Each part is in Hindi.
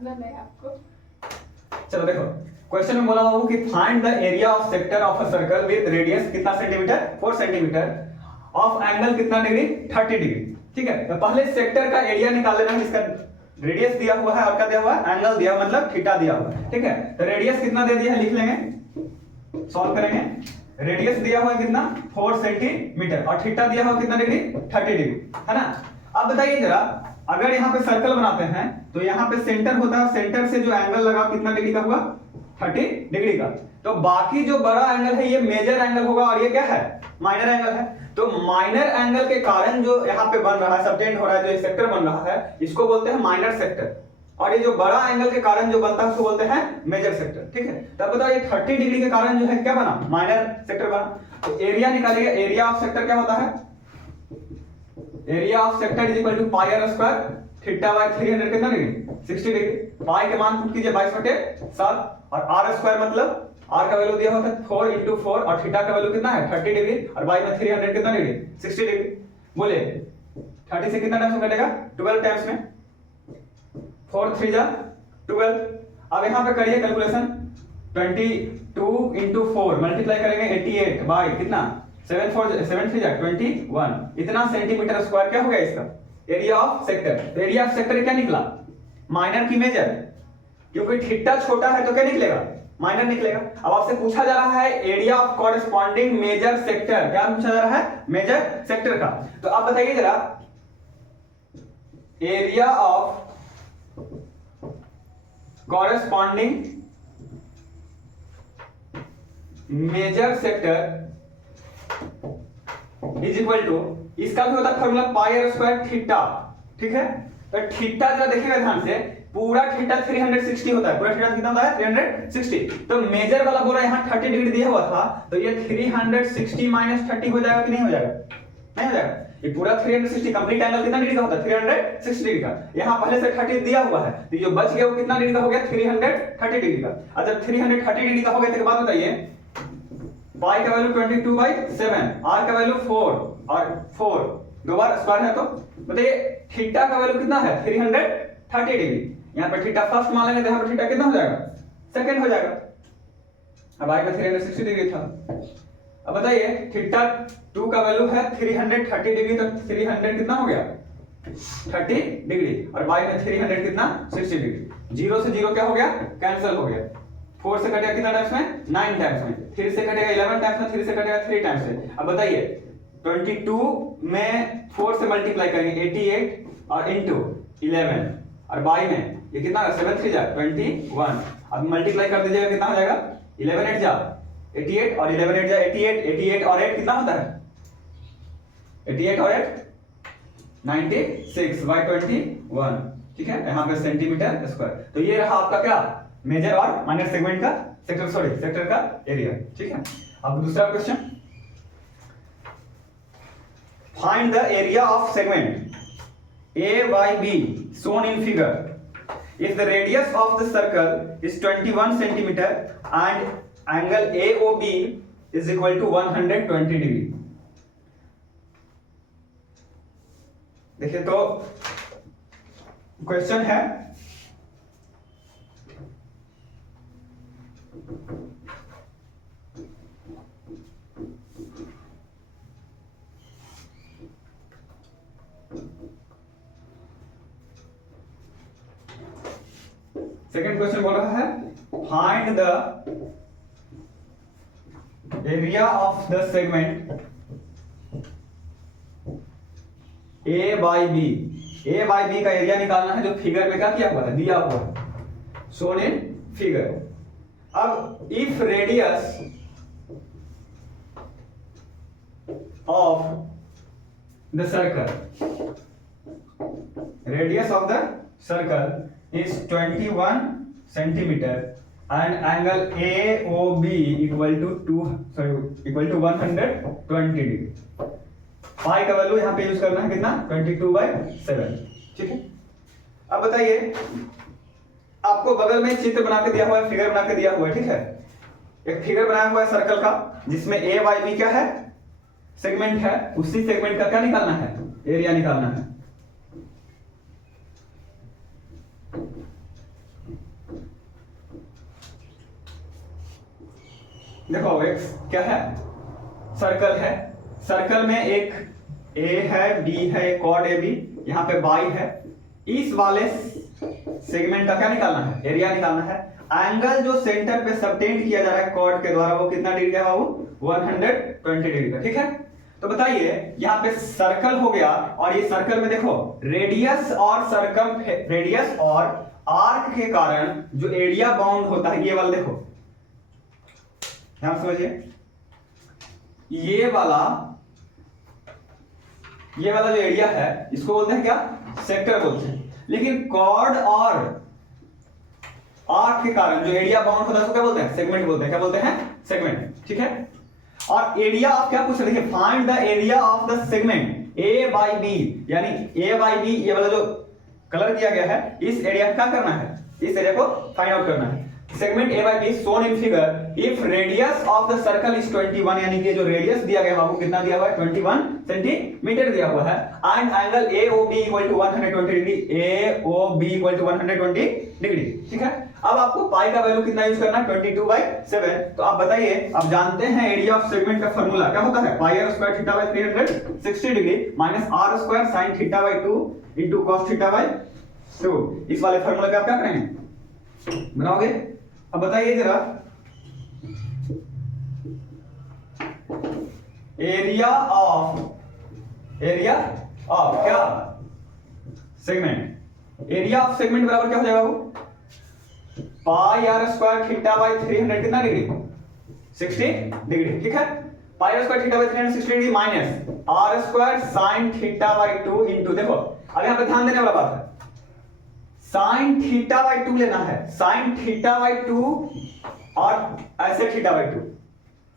हंसना नहीं आपको। चलो देखो, क्वेश्चन में बोला हुआ कि find the area of sector of a circle with radius कितना सेंटीमीटर, 4 सेंटीमीटर, ऑफ एंगल कितना डिग्री, 30 डिग्री। ठीक है, तो पहले सेक्टर का एरिया निकाल लेना है, जिसका रेडियस दिया हुआ है और क्या दिया हुआ है, एंगल दिया हुआ, मतलब थीटा दिया हुआ है। ठीक है, तो रेडियस कितना दे दिया है, लिख लेंगे, सॉल्व करेंगे। रेडियस दिया हुआ है कितना, 4 सेंटीमीटर, और थीटा दिया हुआ कितना डिग्री, 30 डिग्री, है ना। अब बताइए जरा, अगर यहाँ पे सर्कल बनाते हैं तो यहाँ पे सेंटर होता है, सेंटर से जो एंगल लगा कितना डिग्री का हुआ, 30 डिग्री का। तो बाकी जो बड़ा एंगल है ये मेजर एंगल होगा और ये क्या है, माइनर एंगल है। तो माइनर एंगल के कारण जो यहाँ पे बन रहा है, सबटेंड हो रहा है, जो ये सेक्टर बन रहा है, इसको बोलते हैं माइनर सेक्टर। और ये जो बड़ा एंगल के कारण जो बनता है उसको बोलते हैं मेजर सेक्टर। ठीक है, तब बताओ ये 30 डिग्री के कारण जो है क्या बना, माइनर सेक्टर बना। तो एरिया निकालिएगा, एरिया ऑफ सेक्टर क्या होता है, area of sector is equal to pi r square theta by 300 कितना डिग्री, 60 डिग्री। पाई के मान पुट कीजिए 22/7, और आर स्क्वायर मतलब आर का वैल्यू दिया होता है 4 × 4, और थीटा का वैल्यू कितना है 30 डिग्री, और बाई में 300 कितना डिग्री, 60 डिग्री। बोले 30 से कितना टाइम्स में कटेगा, 12 टाइम्स में, 4 3 जा 12। अब यहाँ पे करिए कैलकुलेशन, 22 × 4 मल्टीप्लाई करेंगे 88 बाई कितना, 7 3 जा 21, इतना सेंटीमीटर स्क्वायर क्या हो गया इसका area of sector. Area of sector क्या निकला, माइनर की मेजर, क्योंकि थीटा छोटा है तो क्या निकलेगा, माइनर निकलेगा। अब आपसे पूछा जा रहा है area of corresponding major sector, क्या पूछा जा रहा है, मेजर सेक्टर का। तो आप बताइए जरा, area of corresponding major sector is equal to, इसका भी होता है formula pi r square theta. ठीक है, तो थीटा जरा देखिएगा ध्यान से, पूरा थीटा 360 होता है, पूरा थीटा कितना होता है 360। तो मेजर वाला बोला यहाँ 30 डिग्री दिया हुआ था, तो ये 360 माइनस 30 हो जाएगा कि नहीं हो जाएगा, नहीं हो जाएगा। ये पूरा 360 कंप्लीट एंगल कितना डिग्री का होता है, 360 डिग्री का। यहाँ पहले से 30 दिया हुआ है, तो जो बच गया वो कितना डिग्री का हो गया, 330 डिग्री का। अब जब 330 डिग्री का हो गया तो बात बताइए, पाई का वैल्यू 22/7, आर का वैल्यू 4 और 4 दो बार स्क्वायर है, तो बताइए थीटा का वैल्यू कितना है 330 डिग्री। यहाँ पे थीटा फर्स्ट मान लेंगे तो यहाँ पे थीटा कितना हो जाएगा, सेकंड हो जाएगा। अब आई में 360 डिग्री था। अब बताइए थीटा 2 का वैल्यू है 330 डिग्री, तो 300 कितना हो गया 30 डिग्री, और बाई में 300 कितना 60 डिग्री। 0 से 0 क्या हो गया, कैंसिल हो गया। 4 से कटेगा कितना टाइम्स में, 9 टाइम्स में। 3 से कटेगा 11 टाइम्स में, 3 से कटेगा 3 टाइम्स में। अब बताइए 22 में 4 से मल्टीप्लाई करेंगे 88 और इनटू 11, और बाई में ये कितना 7 3 जा 21। अब मल्टीप्लाई कर दीजिएगा कितना हो जाएगा, 11 8 जा 88 और 11 8 जा 88, 88 और 8 कितना होता है 88 और 8 96/21। ठीक है, यहाँ पे सेंटीमीटर स्क्वायर। तो ये रहा आपका क्या, मेजर और माइनर सेगमेंट का सेक्टर का एरिया। ठीक है, अब दूसरा question, find the area of segment AYB shown in figure if the radius of the circle is 21 centimeter and angle AOB is equal to 120 degree। देखिए तो क्वेश्चन है, सेकंड क्वेश्चन बोल रहा है find the area of the segment AYB। AYB का एरिया निकालना है, जो फिगर में क्या किया हुआ है, दिया हुआ है, शोन इन फिगर। अब if radius of the circle, radius of the circle is 21 centimeter and angle AOB equal to 120 degree। पाई का वैल्यू यहाँ पे यूज करना है कितना 22/7। ठीक है, अब बताइए आपको बगल में चित्र बना के दिया हुआ है, फिगर बना के दिया हुआ है। ठीक है, एक फिगर बनाया हुआ है सर्कल का, जिसमें AYB क्या है, सेगमेंट है। उसी सेगमेंट का क्या निकालना है, एरिया निकालना है। देखो एक क्या है, सर्कल है, सर्कल में एक ए है, बी है, एक कॉर्ड ए बी, यहाँ पे बाई है। इस वाले सेगमेंट का क्या निकालना है, एरिया निकालना है। एंगल जो सेंटर पे सबटेंड किया जा रहा है कॉर्ड के द्वारा वो कितना डिग्री का, वो 120 डिग्री का। ठीक है, तो बताइए यहाँ पे सर्कल हो गया, और ये सर्कल में देखो रेडियस और सर्कम, रेडियस और आर्क के कारण जो एरिया बाउंड होता है, ये वाला देखो, ध्यान समझिए, ये वाला जो एरिया है इसको बोलते हैं क्या, सेक्टर बोलते हैं। लेकिन कॉर्ड और आर्क के कारण जो एरिया बाउंड होता है उसको क्या बोलते हैं, सेगमेंट बोलते हैं। क्या बोलते हैं, सेगमेंट। ठीक है, और एरिया आप क्या पूछ रहे हैं, find the area of the segment A by B, यानी ए बाई बी ये वाला जो कलर किया गया है, इस एरिया का क्या करना है, इस एरिया को फाइंड आउट करना है। Segment A by be shown in figure if radius of the circle is 21, यानी कि जो रेडियस दिया गया है वो कितना दिया हुआ है, 21 सेंटीमीटर दिया हुआ है। And angle AOB equal to 120 degree, AOB equal to 120 degree. ठीक है, अब आपको पाई का वैल्यू कितना यूज करना है, 22/7। तो आप बताइए, आप जानते हैं एरिया ऑफ सेगमेंट का फार्मूला क्या होता है, पाई r square theta by 360 degree minus r square sin theta by 2 into cos theta by 2। इस वाले फार्मूला पे आप क्या करेंगे, बनाओगे। अब बताइए जरा, एरिया ऑफ क्या, सेगमेंट, एरिया ऑफ सेगमेंट बराबर क्या हो जाएगा, वो पाई r स्क्वायर थीटा बाय 300 कितना डिग्री, 60 डिग्री। ठीक है, पाई r square theta by 360 degree minus r square sin theta by 2 into, देखो अब यहां पे ध्यान देने वाला बात है, sin थीटा बाय 2 लेना है, sin थीटा बाय 2 और ऐसे थीटा बाय 2,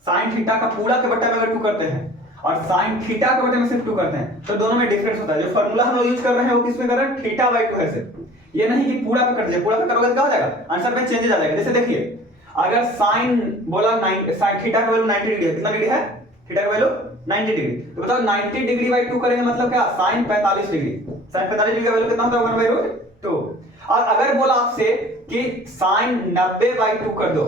sin थीटा का पूरा के बट्टे में अगर 2 करते हैं और sin थीटा के बट्टे में सिर्फ 2 करते हैं तो दोनों में डिफरेंस होता है। जो फार्मूला हम लोग यूज कर रहे हैं वो किस में कर रहे हैं, थीटा बाय 2 है सिर्फ, ये नहीं कि पूरा पे कर दीजिए, पूरा पे करोगे तो क्या हो जाएगा, आंसर में चेंजेस आ जाएगा। जैसे देखिए, अगर sin बोला 9, sin थीटा का वैल्यू 90 डिग्री है, कितना डिग्री है, थीटा का वैल्यू 90 डिग्री, तो बताओ 90 डिग्री बाय 2 करेंगे मतलब क्या, sin 45 डिग्री, sin 45 डिग्री का वैल्यू कितना होता है, 1/√2। और अगर बोला आपसे कि sin 90/2 कर दो,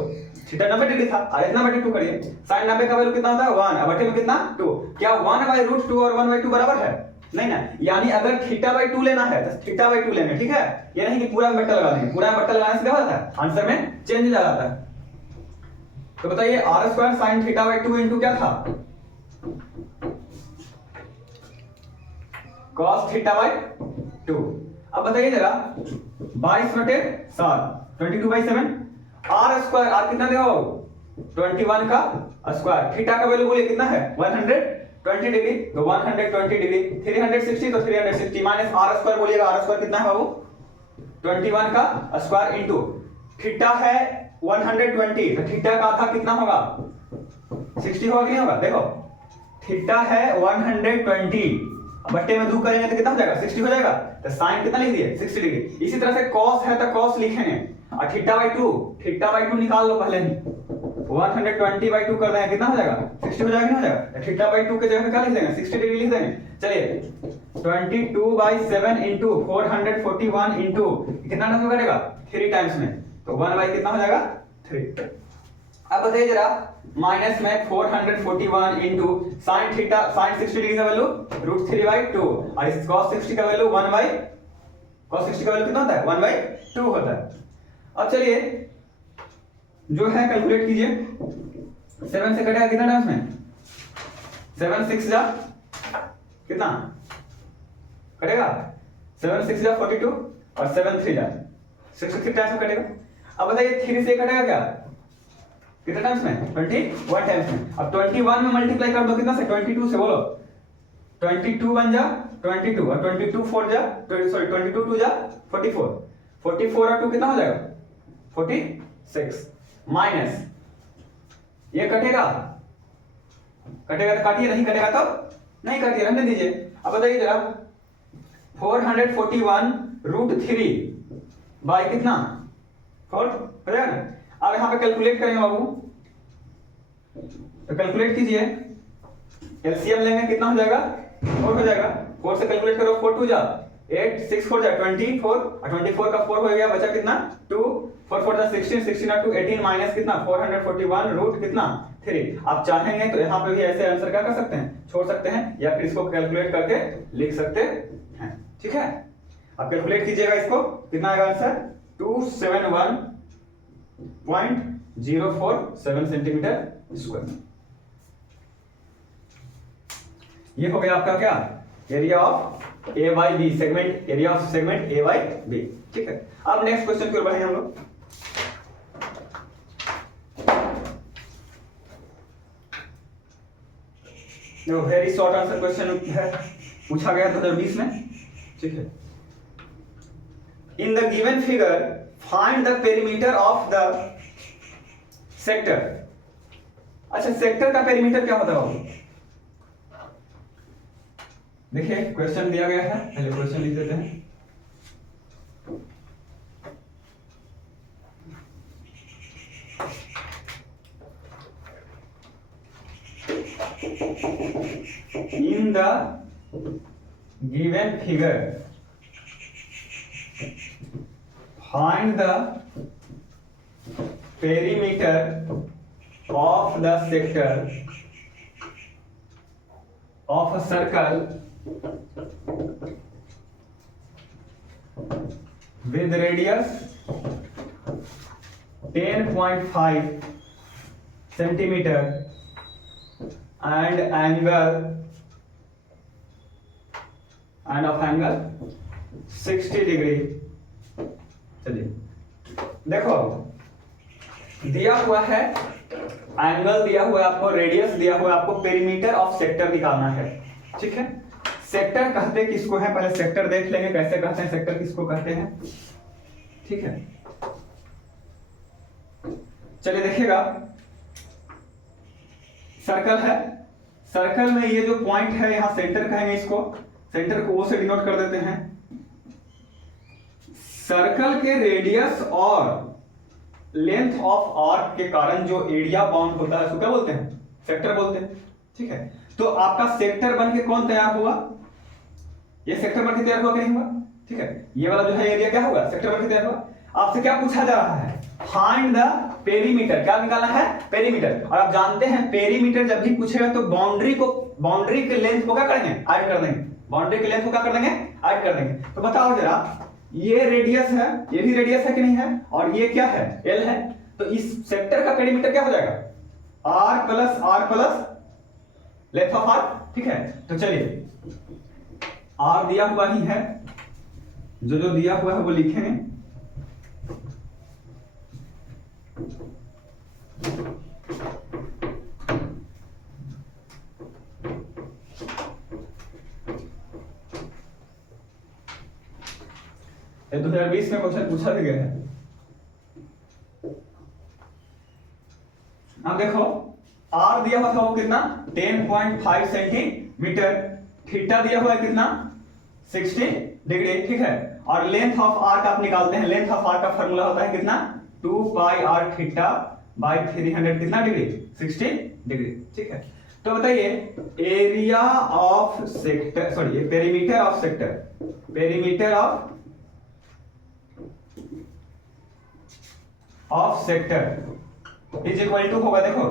थीटा 90 डिग्री था और इतना बटे 2 करिए, sin 90 का वैल्यू कितना होता है 1 और बटे में कितना 2, क्या 1/√2 और 1/2 बराबर है, नहीं ना, यानी अगर थीटा बाय 2 लेना है तो थीटा बाय 2 लेंगे। ठीक है, ये नहीं कि पूरा में बट्टा लगा देंगे, पूरा में बट्टा लगाने से क्या होता है, आंसर में चेंज आ जाता है। तो बताइए r square sin theta by 2 into क्या था, cos थीटा बाय 2। अब बताइए जरा 22/7 22/7, r स्क्वायर, r कितना देगा, 21 का स्क्वायर, थीटा का वैल्यू बोलिए कितना है, 120 डिग्री, तो 120 डिग्री 360 तो 360 माइनस r स्क्वायर बोलिएगा, r स्क्वायर कितना है बाबू, 21 का स्क्वायर इनटू थीटा है 120, तो थीटा का आधा कितना होगा, 60 होगा कि नहीं होगा, देखो थीटा है 120 बट्टे में 2 करेंगे तो कितना हो जाएगा, 60 हो जाएगा, तो sin कितना लिख दिए, 60 डिग्री। इसी तरह से cos है तो cos लिखेंगे, और थीटा बाय 2 निकाल लो पहले ही, 120/2 कर रहे हैं, कितना हो जाएगा, 60 हो जाएगा, नहीं हो जाएगा, थीटा बाय 2 के जगह पे क्या लिख देंगे, 60 डिग्री लिख देंगे। चलिए 22/7 इनटू 441 इनटू कितना टाइम्स में करेगा, 3 टाइम्स में, तो 1 बाय कितना हो जाएगा, 3। अब बताइए जरा, माइनस में 441 into sin theta, sin 60 degree का वैल्यू √3/2 और इस cos 60 का वैल्यू 1 बाय, cos 60 का वैल्यू कितना होता है, 1/2 होता है। अब चलिए जो है कैलकुलेट कीजिए, 7 से कटेगा कितना टाइम्स में, 7 6 जा कितना कटेगा, 7 6 जा 42 और 7 3 जा 63 टाइम्स में कटेगा। अब बताइए 3 से कटेगा क्या, कितने टाइम्स में, 21 टाइम्स में। अब 21 में मल्टीप्लाई कर दो कितना से, 22 से, बोलो 22 1 जा 22 और 22 4 जा, सॉरी 22 2 जा 44, 44 और 2 कितना हो जाएगा, 46 माइनस ये कटेगा तो काटिए, नहीं कटेगा तो नहीं काटिए, रहने दीजिए। अब बताइए जरा 441√3 बाय कितना 4 हो जाएगा ना। अब यहां पे कैलकुलेट करेंगे बाबू, तो कैलकुलेट कीजिए, एलसीएम लेंगे कितना हो जाएगा, 4 हो जाएगा, 4 से कैलकुलेट करो, 4 2 जा 8 6 4 24 और 24 का 4 हो गया, बचा कितना 2 4 4 16 16 2 18 माइनस कितना 441 रूट कितना 3। आप चाहेंगे तो यहाँ पे भी ऐसे आंसर क्या कर सकते हैं, छोड़ सकते हैं, या फिर इसको कैलकुलेट करके लिख सकते हैं। ठीक है, आप कैलकुलेट कीजिएगा इसको, कितना आएगा आंसर 271.047 सेंटीमीटर स्क्वायर। ये हो गया आपका क्या, area of A by B, segment area of segment A by B. ठीक है, अब नेक्स्ट क्वेश्चन की ओर बढ़ेंगे हम लोग। देखो वेरी शॉर्ट आंसर क्वेश्चन है, पूछा गया 2020 में। ठीक है, in the given figure find the perimeter of the sector. अच्छा, सेक्टर का पेरीमीटर क्या होता है? देखिए क्वेश्चन दिया गया है, पहले क्वेश्चन लिख देते हैं। In the given figure find the perimeter of the sector of a circle with radius 10.5 centimeter and of angle 60 degree. चलिए देखो, दिया हुआ है एंगल, दिया हुआ है आपको रेडियस, दिया हुआ है आपको पेरीमीटर ऑफ सेक्टर निकालना है। ठीक है, सेक्टर कहते किसको है, पहले सेक्टर देख लेंगे कैसे कहते हैं, सेक्टर किसको कहते हैं। ठीक है, चलिए देखिएगा, सर्कल है, सर्कल में ये जो पॉइंट है यहां सेंटर कहेंगे इसको, सेंटर को ओ से डिनोट कर देते हैं। सर्कल के रेडियस और लेंथ ऑफ आर्क के कारण जो एरिया बाउंड होता है उसको क्या बोलते हैं, सेक्टर बोलते हैं। ठीक है, तो आपका सेक्टर बन के कौन तैयार हुआ, ये सेक्टर बन के तैयार हुआ कि नहीं हुआ। ठीक है, ये वाला जो है एरिया क्या होगा, सेक्टर बन के तैयार हुआ। आपसे क्या पूछा जा रहा है, फाइंड द पेरीमीटर, क्या निकालना है, पेरीमीटर। और आप जानते हैं पेरीमीटर जब भी पूछेगा तो बाउंड्री के लेंथ को क्या करेंगे, ऐड कर देंगे, बाउंड्री के लेंथ को क्या कर देंगे, ऐड कर देंगे। तो बताओ जरा, ये रेडियस है, ये भी रेडियस है कि नहीं है, और ये क्या है, एल है, तो इस सेक्टर का पेरीमीटर क्या हो जाएगा, r plus length of r. ठीक है, तो चलिए आर दिया हुआ ही है, जो दिया हुआ है वो लिखेंगे। ये 2020 में क्वेश्चन पूछा भी गया है। अब देखो, आर दिया हुआ था वो कितना 10.5 सेंटीमीटर, थीटा दिया हुआ है कितना 60 डिग्री। ठीक है, और लेंथ ऑफ आर का आप निकालते हैं, लेंथ ऑफ आर का फार्मूला होता है कितना 2 पाई आर थीटा बाय 300 कितना डिग्री 60 डिग्री। ठीक है, तो बताइए area of sector, sorry perimeter of sector, perimeter of sector is equal to होगा, देखो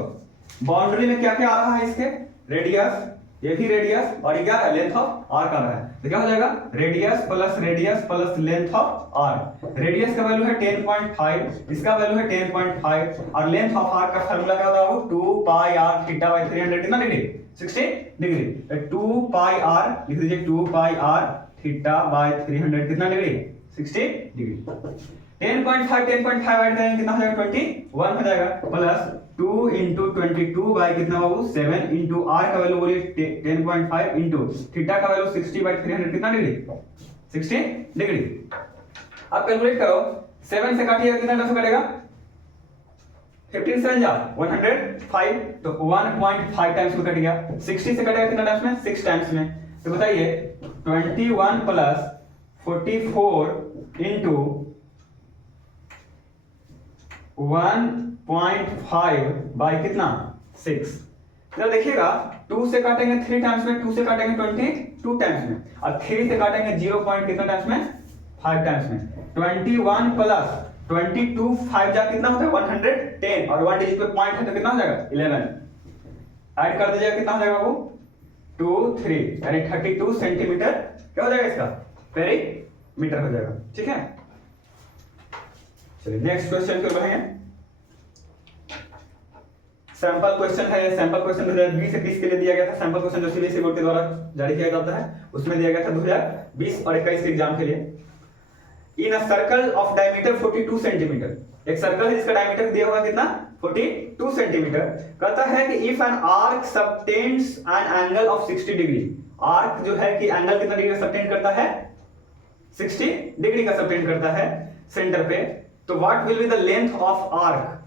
बाउंड्री में क्या क्या आ रहा है, इसके रेडियस, ये भी रेडियस, और ये क्या है, लेंथ ऑफ आर का रहा है, तो क्या हो जाएगा radius plus length of r. Radius का वैल्यू है 10.5, इसका वैल्यू है 10.5, और लेंथ ऑफ आर का फार्मूला क्या होता है, वो 2 पाई आर थीटा बाय 300 कितना डिग्री 60 डिग्री। 2 पाई आर लिख दीजिए, 2 पाई आर थीटा बाय 300 कितना डिग्री 60 डिग्री। 10.5 ऐड करेंगे कितना हो जाएगा 21 हो जाएगा, प्लस 2 इंटू 22 बाई कितना बाबू 7 इंटू आर का वैल्यू बोलिए 10.5 इंटू थीटा का वैल्यू 60 बाई 300 कितना डिग्री 60 डिग्री। अब कैलकुलेट करो, 7 से काटिएगा कितना टाइम्स कटेगा, 15 से जा 105, तो 1.5 टाइम्स में कट गया। 60 से कटेगा कितना टाइम्स में, 6 टाइम्स में। तो बताइए 21 प्लस 44 इंटू 1.5 बाई कितना 6, जरा देखिएगा, 2 से काटेंगे 3 टाइम्स में, 2 से काटेंगे 22 टाइम्स में, और 3 से काटेंगे 0 पॉइंट कितना टाइम्स में, 5 टाइम्स में। 21 प्लस 22 5 जा कितना होता है 110, और 1 डिजिट पे पॉइंट है तो कितना हो जाएगा 11। ऐड कर दीजिएगा, कितना हो जाएगा वो 2 3 यानी 32 सेंटीमीटर क्या हो जाएगा इसका पेरीमीटर हो जाएगा। ठीक है, चलिए नेक्स्ट क्वेश्चन पे बढ़ेंगे। सैंपल क्वेश्चन है, सैंपल क्वेश्चन 2020 से 20 के लिए दिया गया था। सैंपल क्वेश्चन जो सीबीएसई बोर्ड के द्वारा जारी किया जाता है उसमें दिया गया था 2020 और 21 के एग्जाम के लिए। In a circle of diameter 42 centimetre, एक सर्कल है जिसका डायमीटर दिया हुआ कितना 42 सेंटीमीटर। कहता है कि if an arc subtends an angle of 60 degree, arc जो है कि एंगल कितना डिग्री का सबटेंड करता है 60 डिग्री का सबटेंड करता है सेंटर पे, तो what will be the length of arc.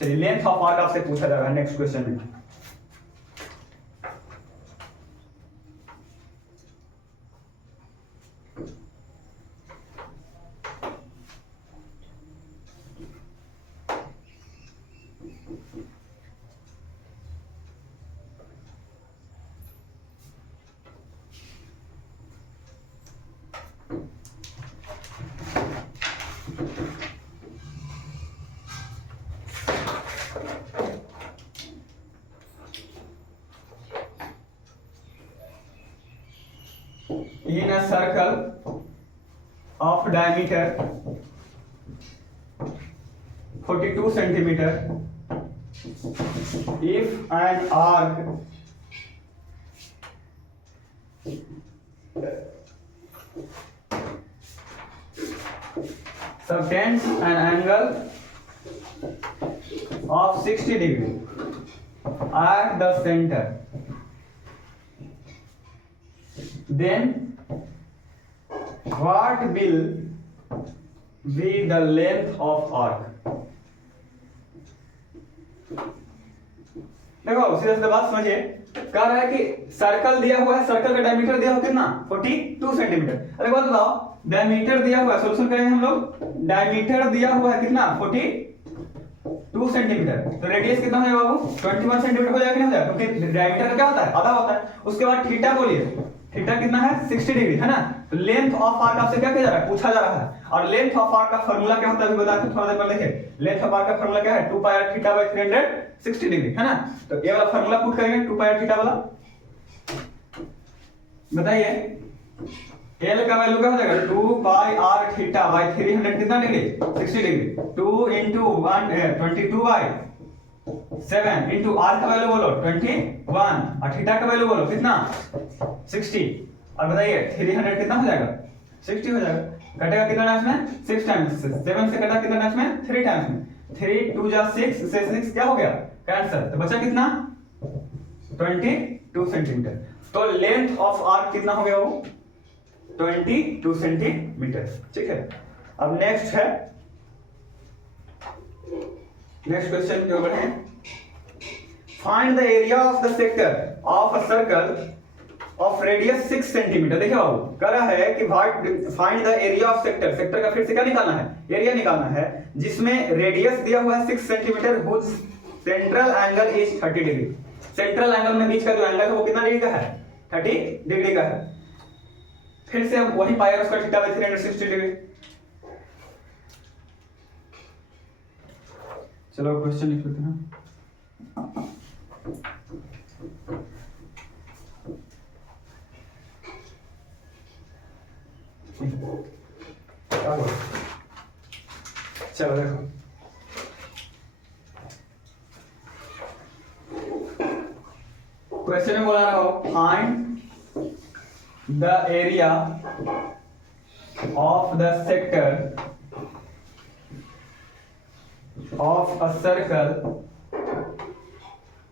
चलिए लेंथ ऑफ आर्क आपसे पूछा जा रहा है नेक्स्ट क्वेश्चन में। In a circle of diameter 42 centimeter, if an arc subtends an angle of 60 degree at the center, then what will be the length of arc। देखो सीधा सीधा बात समझिए, कह रहा है कि सर्कल दिया हुआ है, सर्कल का डायमीटर दिया हुआ कितना 42 सेंटीमीटर। अरे बात बताओ, डायमीटर दिया हुआ है, सोल्यूशन करेंगे हम लोग, डायमीटर दिया हुआ है कितना 42 सेंटीमीटर, तो रेडियस कितना हो जाएगा बाबू 21 सेंटीमीटर हो जाएगा कि नहीं हो जाएगा, क्योंकि डायमीटर का क्या होता है आधा होता है। उसके बाद थीटा बोलिए, थीटा कितना है 60 डिग्री है ना, तो लेंथ ऑफ आर्क आपसे क्या किया जा रहा है पूछा जा रहा है। और लेंथ ऑफ आर्क का फार्मूला क्या होता है अभी बताते हैं, थोड़ा देर पहले देखिए। लेंथ ऑफ आर्क का फार्मूला क्या है 2 pi r theta by 360 degree है ना, तो ये वाला फार्मूला पुट करेंगे 2 पाई आर थीटा वाला। बताइए एल का वैल्यू क्या हो जाएगा 2 पाई आर थीटा बाय 300 कितना degree 60 degree, 2 into 1 22 by 7 into r का वैल्यू बोलो 21 और थीटा का वैल्यू बोलो कितना 60, और बताइए 300 कितना हो जाएगा 60 हो जाएगा। कटेगा कितना टाइम्स में 6 टाइम्स, 7 से कटा कितना टाइम्स में 3 टाइम्स में, 3 2 जा 6 से 6 क्या हो गया कैंसिल, तो बचा कितना 22 सेंटीमीटर। तो लेंथ ऑफ आर्क कितना हो गया वो 22 सेंटीमीटर। ठीक है, अब नेक्स्ट है, नेक्स्ट क्वेश्चन के ऊपर है, find the area of the sector of a circle of radius 6 centimetre. देखिए बाबू कह रहा है कि find the area of sector, sector का फिर से क्या निकालना है एरिया निकालना है, जिसमें रेडियस दिया हुआ है 6 centimetre, whose central angle is 30 degree. Central angle में बीच का जो एंगल है वो कितना डिग्री का है 30 डिग्री का है। फिर से हम वही पाया उसका थीटा बाय 360 डिग्री। चलो क्वेश्चन लिख लेते हैं। चलो देखो, क्वेश्चन में बोला रहा हो find the area of the sector of a circle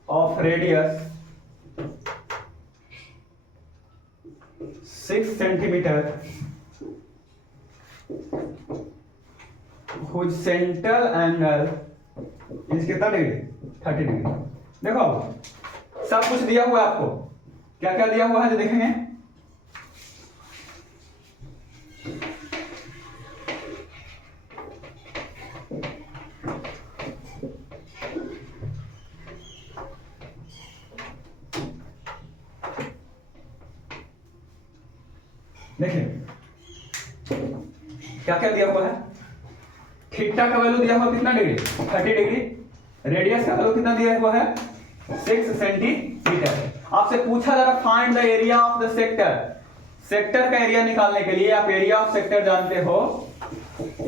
of radius 6 centimetre, whose central angle is कितना डिग्री 30 डिग्री। देखो सब कुछ दिया हुआ है आपको, क्या क्या दिया हुआ है जो देखेंगे, क्या क्या दिया हुआ है, थीटा का वैल्यू दिया हुआ कितना डिग्री 30 डिग्री, रेडियस का वैल्यू कितना दिया हुआ है 6 सेंटीमीटर। आपसे पूछा जा रहा find the area of the sector, sector का एरिया निकालने के लिए आप एरिया ऑफ सेक्टर जानते हो,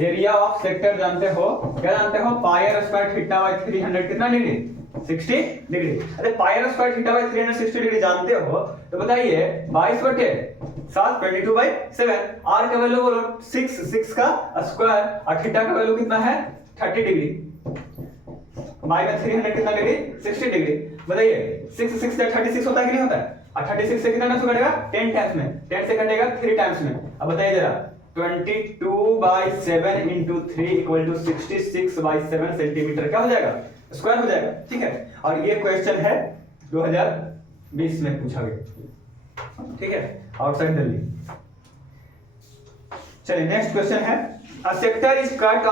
एरिया ऑफ सेक्टर जानते हो, क्या जानते हो pi r square theta by 300 कितना डिग्री 60 डिग्री। अरे pi r square theta by 360 degree जानते हो तो बताइए 22 बटे 7 22/7, आर का वैल्यू बोलो 6 का स्क्वायर और थीटा का वैल्यू कितना है 30 डिग्री, बाई में 300 कितना डिग्री 60 डिग्री। बताइए 6 से 36 होता है कि नहीं होता है, और 36 से कितना टाइम्स कटेगा 10 टाइम्स में, 10 से कटेगा 3 टाइम्स में। अब बताइए जरा 22/7 into 3 = 66/7 सेंटीमीटर क्या हो जाएगा स्क्वायर हो जाएगा। ठीक है, और ये क्वेश्चन है 2020 में पूछा गया। ठीक है, आउटसाइड दिल्ली। चलिए नेक्स्ट क्वेश्चन है a sector is cut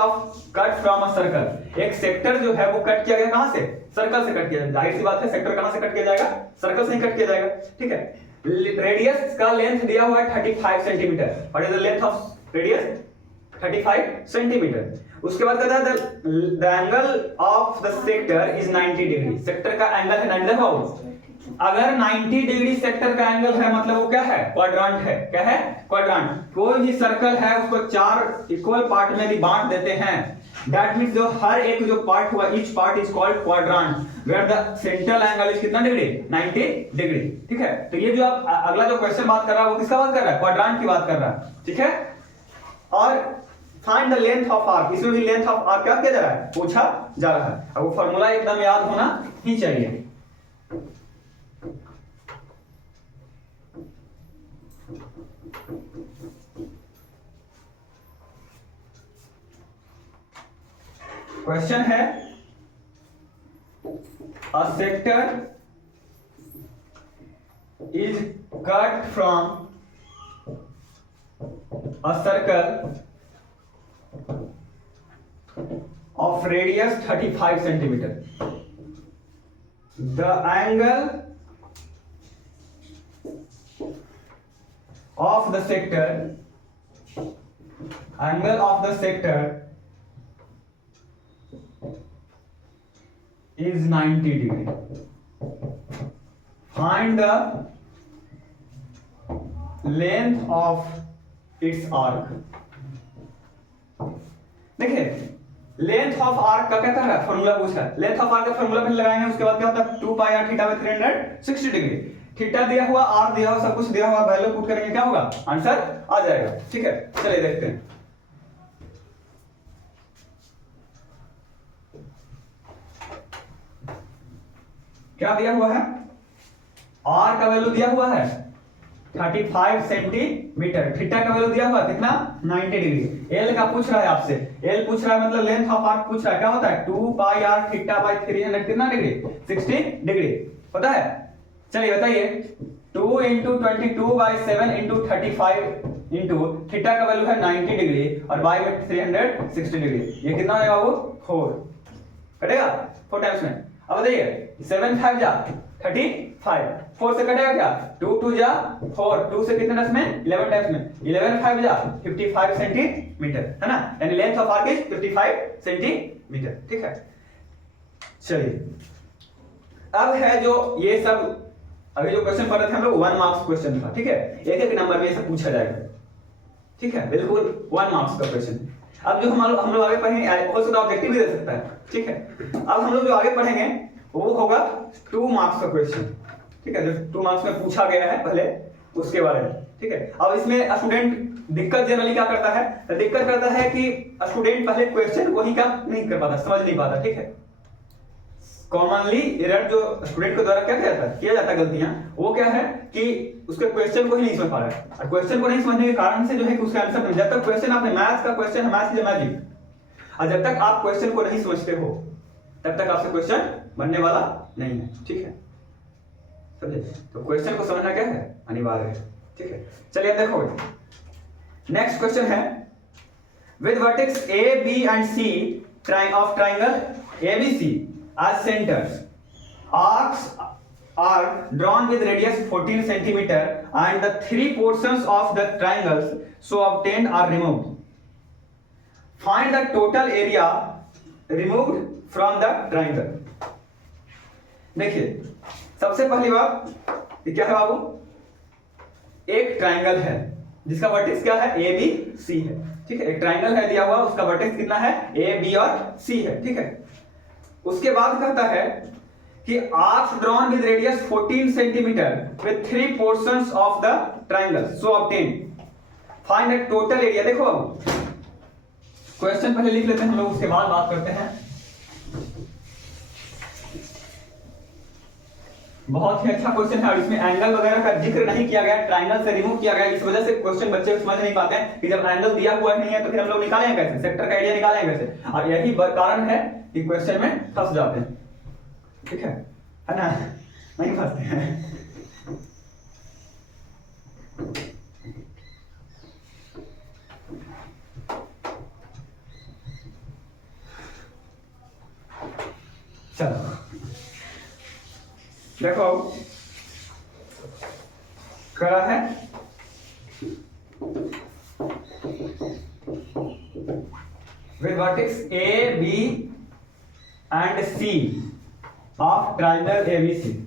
from a circle, एक सेक्टर जो है वो कट किया गया कहां से, सर्कल से कट किया जाएगा। जाहिर सी बात है सेक्टर कहां से कट किया जाएगा, सर्कल से ही कट किया जाएगा। ठीक है, रेडियस का लेंथ दिया हुआ है 35 centimetre, what is the length of radius 35 centimetre. उसके बाद कहता है the angle of the sector is 90 degree, sector का एंगल है 90 डिग्री। अगर 90 डिग्री सेक्टर का एंगल है मतलब वो क्या है क्वाड्रेंट है, क्या है क्वाड्रेंट। कोई भी सर्कल है उसको 4 इक्वल पार्ट में भी बांट देते हैं, दैट मींस जो हर एक जो पार्ट हुआ each part is called quadrant where the central angle is कितना डिग्री 90 डिग्री। ठीक है, तो ये जो आप अगला जो क्वेश्चन बात कर रहा है वो किसका बात कर रहा है, क्वाड्रेंट की बात कर रहा है। ठीक है, और find the length of arc, इसमें भी लेंथ ऑफ आर्क क्या किया जा रहा है पूछा जा रहा है। अब वो फार्मूला एकदम याद होना ही चाहिए। क्वेश्चन है a sector is cut from a circle of radius 35 centimeter. The angle of the sector is 90 degree. Find the length of its arc. देखिए लेंथ ऑफ आर्क का क्या कर रहा है फार्मूला पूछा है, लेंथ ऑफ आर्क का फार्मूला फिर लगाएंगे, उसके बाद क्या होता है 2 pi r theta by 360 degree, theta दिया हुआ आर दिया हुआ सब कुछ दिया हुआ, वैल्यू पुट करेंगे क्या होगा आंसर आ जाएगा। ठीक है, चलिए देखते हैं। क्या दिया हुआ है, आर का वैल्यू दिया हुआ है 35 सेंटीमीटर, थीटा का वैल्यू दिया हुआ कितना 90 डिग्री, एल का पूछ रहा है आपसे, एल पूछ रहा है मतलब लेंथ ऑफ आर्क पूछ रहा है, क्या होता है 2 पाई आर थीटा बाय 300 कितना डिग्री 60 डिग्री पता है। चलिए बताइए 2 into 22/7 into 35 into थीटा का वैल्यू है 90 डिग्री और बाय में 360 डिग्री, ये कितना आएगा वो 4 कटेगा 4 टाइम्स में। अब बताइए 7 5 जा 35, 4 से कटेगा क्या 2 2 जा 4, 2 से कितने टाइम्स में 11 टाइम्स में, 11 5 जा 55 सेंटीमीटर है ना, यानी length of arc is 55 centimetre. ठीक है, चलिए अब है जो ये सब अभी जो क्वेश्चन पढ़ रहे थे हम लोग 1 मार्क्स क्वेश्चन था। ठीक है, एक एक नंबर में ये सब पूछा जाएगा। ठीक है, बिल्कुल 1 मार्क्स का क्वेश्चन। अब जो हम लोग आगे पढ़ेंगे हो सकता है ऑब्जेक्टिव भी दे सकता है। ठीक है, अब हम लोग जो आगे पढ़ेंगे वो होगा 2 मार्क्स का क्वेश्चन। ठीक है, जो 2 मार्क्स में पूछा गया है पहले उसके बारे में। ठीक है, अब इसमें स्टूडेंट दिक्कत जनरली क्या करता है, तो दिक्कत करता है कि स्टूडेंट पहले क्वेश्चन को ही क्या नहीं कर पाता, समझ नहीं पाता। ठीक है, कॉमनली एरर जो स्टूडेंट के द्वारा क्या किया जाता है गलतियां, वो क्या है कि उसके क्वेश्चन को ही नहीं समझ पा रहा है, और क्वेश्चन को नहीं समझने के कारण से जो है कि उसका आंसर नहीं, जब तक क्वेश्चन आपने मैथ्स का क्वेश्चन है, मैथ्स इज मैजिक, और जब तक आप क्वेश्चन को नहीं समझते हो तब तक आपसे क्वेश्चन बनने वाला नहीं है। ठीक है, समझे, तो क्वेश्चन को समझना क्या है अनिवार्य है। ठीक है, चलिए देखो नेक्स्ट क्वेश्चन है with vertex A B and C of triangle ABC as centers, arcs are drawn with radius 14 centimeter and the 3 portions of the triangles so obtained are removed. Find the total area removed from the triangle. देखिए सबसे पहली बात ये क्या है बाबू, एक ट्राइंगल है जिसका वर्टेक्स क्या है, ए बी सी है, ठीक है। एक ट्राइंगल है दिया हुआ, उसका वर्टेक्स कितना है, ए बी और सी है, ठीक है। उसके बाद कहता है कि arcs drawn with radius 14 centimetre with 3 portions of the triangle so obtain find the total area. देखो बाबू क्वेश्चन पहले लिख लेते हैं हम लोग, उसके बाद बात करते हैं। बहुत ही अच्छा क्वेश्चन है और इसमें एंगल वगैरह का जिक्र नहीं किया गया, ट्राइंगल से रिमूव किया गया। इस वजह से क्वेश्चन बच्चे समझ नहीं पाते हैं कि जब एंगल दिया हुआ नहीं है तो फिर हम लोग निकालेंगे कैसे, सेक्टर का एरिया निकालेंगे कैसे, और यही कारण है कि क्वेश्चन में फंस जाते हैं, ठीक है ना, नहीं फंसते हैं। चलो देखो करा है with vertex A, B and C of triangle ABC.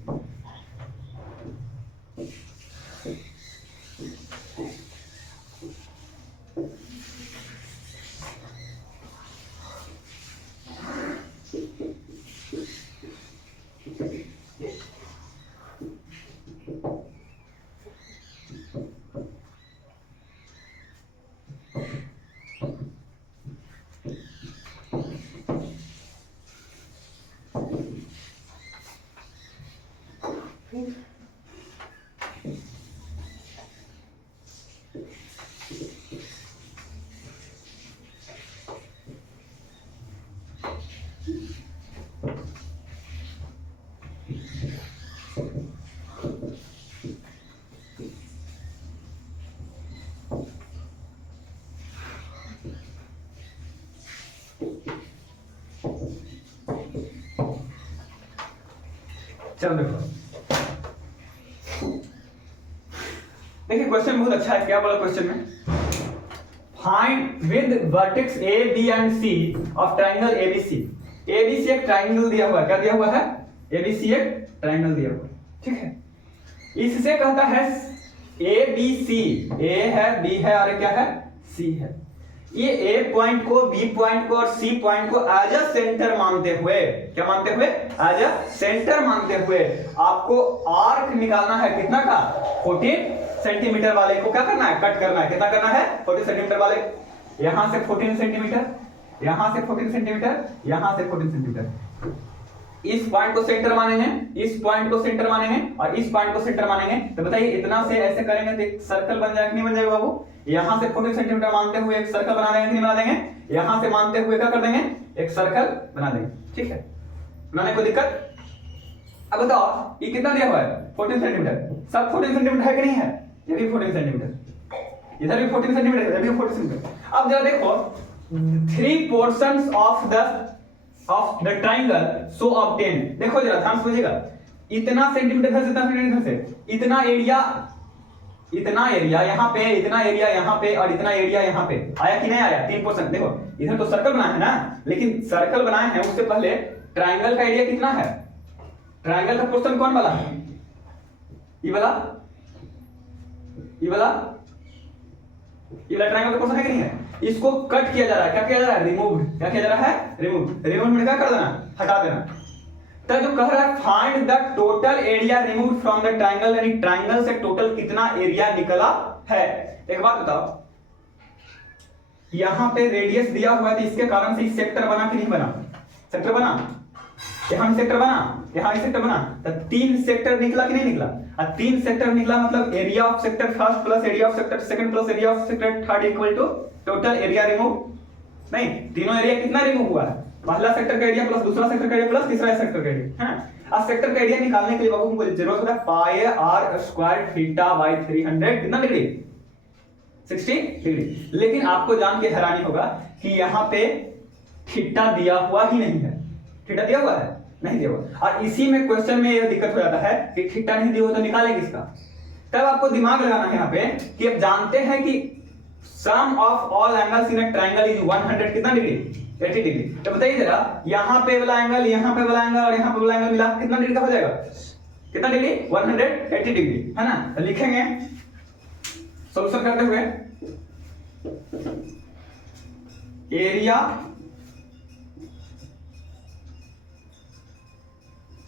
चलो देखो देखिए क्वेश्चन बहुत अच्छा है। क्या बोला क्वेश्चन में, find with vertex A B and C of triangle ABC. ABC एक ट्राइंगल दिया हुआ है, क्या दिया हुआ है, एबीसी एक ट्राइंगल दिया हुआ है, ठीक है। इससे कहता है ए बी सी, ए है बी है और क्या है सी है। ये ए पॉइंट को बी पॉइंट को और सी पॉइंट को एज अ सेंटर मानते हुए, क्या मानते हुए, एज अ सेंटर मानते हुए आपको आर्क निकालना है कितना का, 14 सेंटीमीटर वाले को क्या करना है, कट करना है। कितना करना है, 14 सेंटीमीटर वाले, यहां से 14 सेंटीमीटर, यहां से 14 सेंटीमीटर, यहां से 14 सेंटीमीटर। इस पॉइंट को सेंटर मानेंगे, इस पॉइंट को सेंटर मानेंगे और इस पॉइंट को सेंटर मानेंगे। तो बताइए इतना से ऐसे करेंगे तो एक सर्कल बन जाएगा, नहीं बन जाएगा बाबू। यहां से 14 सेंटीमीटर मानते हुए एक सर्कल बना देंगे, नहीं बना देंगे। यहां से मानते हुए क्या कर देंगे, एक सर्कल बना देंगे, ठीक है। बनाने को दिक्कत। अब बताओ ये कितना दिया हुआ है, 14 सेंटीमीटर। सब 14 सेंटीमीटर है कि नहीं है, ये भी 14 सेंटीमीटर, इधर भी 14 सेंटीमीटर, इधर भी 14 सेंटीमीटर। अब जरा देखो 3 portions of the triangle so obtain. देखो जरा ध्यान से समझिएगा, इतना सेंटीमीटर से इतना सेंटीमीटर से इतना एरिया यहाँ पे, इतना एरिया यहाँ पे और इतना एरिया यहाँ पे आया कि नहीं आया, 3 पोर्शन। देखो इधर तो सर्कल बनाया है ना, लेकिन सर्कल बनाए हैं उससे पहले ट्राइंगल का एरिया कितना है, ट्राइंगल का पोर्शन कौन वाला है, ये वाला, ये वाला, ये वाला ट्राइंगल का पोर्शन है कि नहीं है। इसको कट किया जा रहा है, क्या किया जा रहा है, रिमूव। क्या किया जा रहा है, रिमूव। रिमूव में क्या कर देना, हटा देना। तो जो कह रहा है find the total area removed from the triangle, यानी ट्राइंगल से टोटल कितना एरिया निकला है। एक बात बताओ, यहां पे रेडियस दिया हुआ है तो इसके कारण से सेक्टर बना कि नहीं बना, सेक्टर बना, यहां सेक्टर बना, यहां सेक्टर बना, तो 3 सेक्टर निकला कि नहीं निकला। और 3 सेक्टर निकला मतलब area of sector first plus area of sector second plus area of sector third equal to total area remove. नहीं, तीनों एरिया कितना रिमूव हुआ है, पहला सेक्टर का एरिया प्लस दूसरा सेक्टर का एरिया प्लस तीसरा सेक्टर का एरिया। हां, अब सेक्टर का एरिया निकालने के लिए बाबू हमको जरूरत होता है पाई आर स्क्वायर थीटा बाय 300 कितना डिग्री, 60 डिग्री। लेकिन आपको जान के हैरानी होगा कि यहां पे थीटा दिया हुआ ही नहीं है। थीटा दिया हुआ है, नहीं दिया हुआ। और इसी में क्वेश्चन में यह दिक्कत हो जाता है कि थीटा नहीं दिया हुआ तो निकालेंगे इसका। तब आपको दिमाग लगाना है यहाँ पे कि अब जानते हैं कि sum of all angles in a triangle is 100 कितना डिग्री, 80 डिग्री। तो बताइए जरा, यहाँ पे वाला एंगल, यहाँ पे वाला एंगल और यहाँ पे वाला एंगल मिला कितना डिग्री का हो जाएगा, कितना डिग्री, 180 डिग्री, है ना। तो लिखेंगे सॉल्यूशन करते हुए, एरिया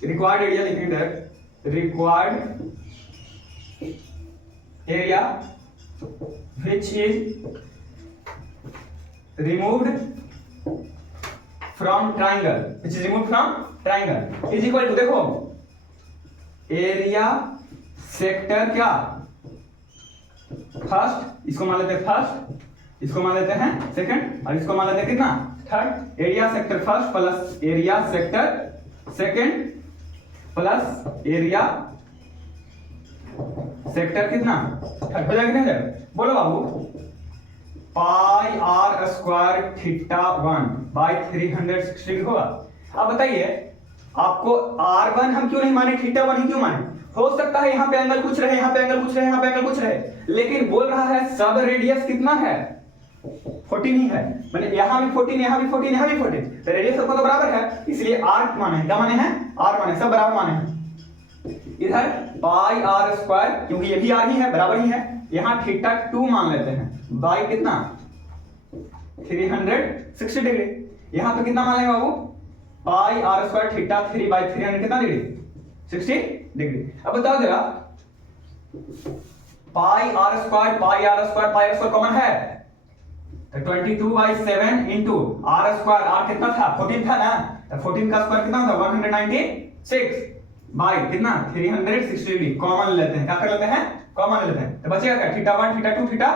रिक्वायर्ड एरिया लिखेंगे direct, required area which is removed from triangle, which is removed from triangle is equal to, देखो एरिया सेक्टर क्या, फर्स्ट, इसको मान लेते हैं फर्स्ट, इसको मान लेते हैं सेकंड और इसको मान लेते हैं कितना, third. Area sector first plus area sector second plus area sector कितना, थर्ड। हो जाएगा नहीं जाएगा, बोलो बाबू। Pi r square theta 1 by 360 degree होगा। अब बताइए आपको R1 हम क्यों नहीं माने, थीटा 1 ही क्यों माने। हो सकता है यहाँ पे एंगल कुछ रहे, यहाँ पे एंगल कुछ रहे, यहाँ पे एंगल कुछ रहे, लेकिन बोल रहा है सब रेडियस कितना है, 14 ही है, माने यहाँ भी 14, यहाँ भी 14, यहाँ भी 14, तो रेडियस सबका तो बराबर है, इसलिए R माने हैं, क्या माने हैं, R माने, सब बराबर माने हैं। इधर पाई आर स्क्वायर, क्योंकि ये भी आर ही है, बराबर ही है, यहाँ थीटा 2 मान लेते हैं बाई कितना, 360 डिग्री। यहाँ पे कितना मान लेंगे बाबू, pi r square theta 3 by 300 कितना डिग्री, 60 डिग्री। अब बताओ जरा, पाई आर स्क्वायर कॉमन है, तो 22 by 7 into r square, r कितना था, 14 था ना, तो 14 का स्क्वायर कितना होता है, 196 बाई कितना, 360 डिग्री। कॉमन लेते हैं, क्या कर लेते हैं, कॉमन लेते हैं, तो बचेगा क्या, theta 1 theta 2 theta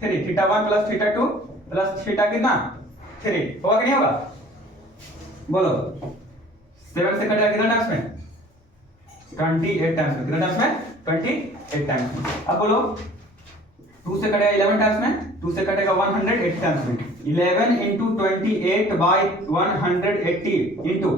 3, theta 1 plus theta 2 plus theta कितना 3, होगा कि नहीं होगा, बोलो। 7 से कटेगा कितना टाइम्स में, 28 टाइम्स में, कितना टाइम्स में, 28 टाइम्स में। अब बोलो 2 से कटेगा 11 टाइम्स में, 2 से कटेगा 180 टाइम्स में, 11 into 28 by 180 into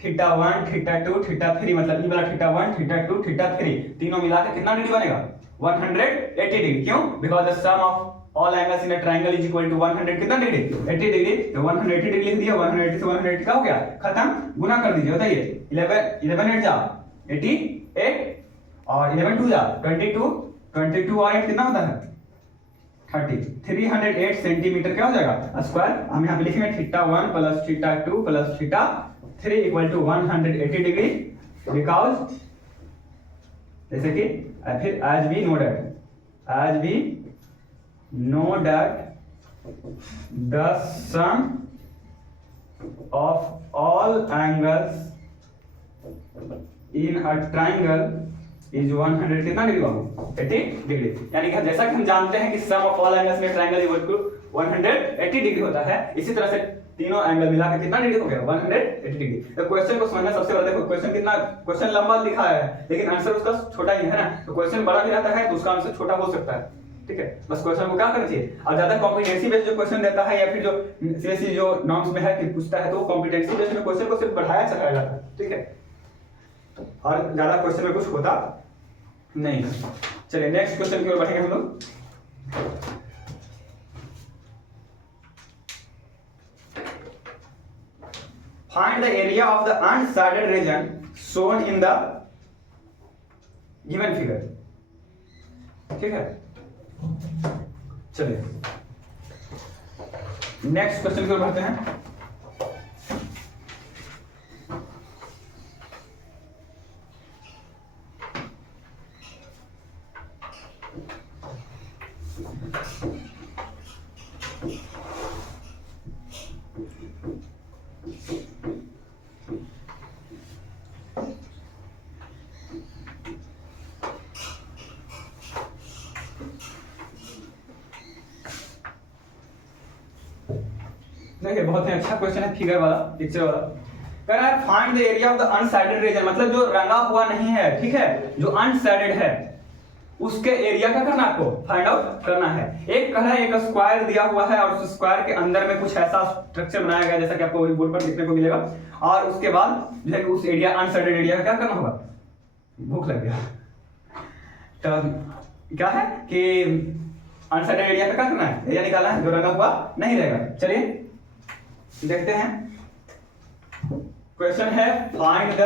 theta 1 theta 2 theta 3, मतलब ये वाला थीटा 1 थीटा 2 थीटा 3, तीनों मिला के कितना डिग्री बनेगा, 180 डिग्री। क्यों, because the sum of all angles in a triangle is equal to 100 कितना डिग्री, 80 डिग्री। तो 180 डिग्री लिख दिया, 180 से 180 का हो गया, खत्म, गुना कर दीजिए। बताइए 11 8 जा 88 और 11 2 जा 22, 22 और 8 कितना होता है, 30, 308 सेंटीमीटर क्या हो जाएगा स्क्वायर। हम यहाँ पे लिखेंगे theta 1 plus theta 2 plus theta 3 equal to 180 degree, because जैसे कि फिर as we know that the sum of all angles in a triangle is 100 कितना डिग्री बाबू, 80 डिग्री। यानी कि जैसा कि हम जानते हैं कि सम ऑफ ऑल एंगल्स में ट्रायंगल इक्वल टू 180 डिग्री होता है, इसी तरह से तीनों एंगल मिला के कितना डिग्री हो गया, 180 डिग्री। तो क्वेश्चन को समझना सबसे पहले, देखो क्वेश्चन कितना, क्वेश्चन लंबा लिखा है लेकिन आंसर उसका छोटा ही है ना, तो क्वेश्चन बड़ा भी रहता है तो उसका आंसर छोटा हो सकता है, ठीक है। बस क्वेश्चन को क्या करना चाहिए, और ज्यादा कॉम्पिटेंसी बेस्ड जो क्वेश्चन देता है या फिर जो सीएससी जो नॉर्म्स में है कि पूछता है, तो कॉम्पिटेंसी बेस्ड में क्वेश्चन को सिर्फ बढ़ाया चढ़ाया जाता है, ठीक है, और ज्यादा क्वेश्चन में कुछ होता नहीं। चलिए नेक्स्ट क्वेश्चन की ओर बढ़ेंगे हम लोग। Find the area of the unshaded region shown in the given figure, ठीक है। चलिए नेक्स्ट क्वेश्चन की ओर बढ़ते हैं। देखिए बहुत ही अच्छा क्वेश्चन है, फिगर वाला, पिक्चर वाला। कह रहा है find the area of the unshaded region, मतलब जो रंगा हुआ नहीं है, ठीक है, जो अनशेडेड है उसके एरिया का करना, आपको फाइंड आउट करना है। एक कह रहा है एक स्क्वायर दिया हुआ है और उस स्क्वायर के अंदर में कुछ ऐसा स्ट्रक्चर बनाया गया जैसा कि आपको बोर्ड पर देखने को मिलेगा, और उसके बाद जो है उस एरिया अनशेडेड एरिया का क्या करना होगा, भूख लग गया तो क्या है कि अनसर्टेन एरिया का क्या करना है, एरिया निकालना है, जो रंगा हुआ नहीं रहेगा। चलिए देखते हैं, क्वेश्चन है find the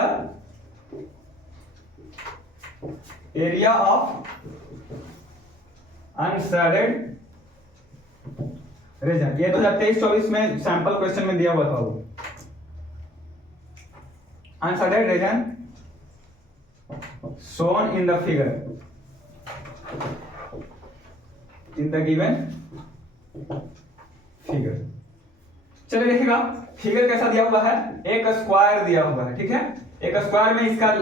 area of unshaded region. ये 2023-24 में सैंपल क्वेश्चन में दिया हुआ था वो। Unshaded region shown in the figure in the given figure। चलिए देखिएगा फिगर कैसा दिया हुआ है, एक स्क्वायर दिया हुआ है, ठीक है। एक स्क्वायर में इसका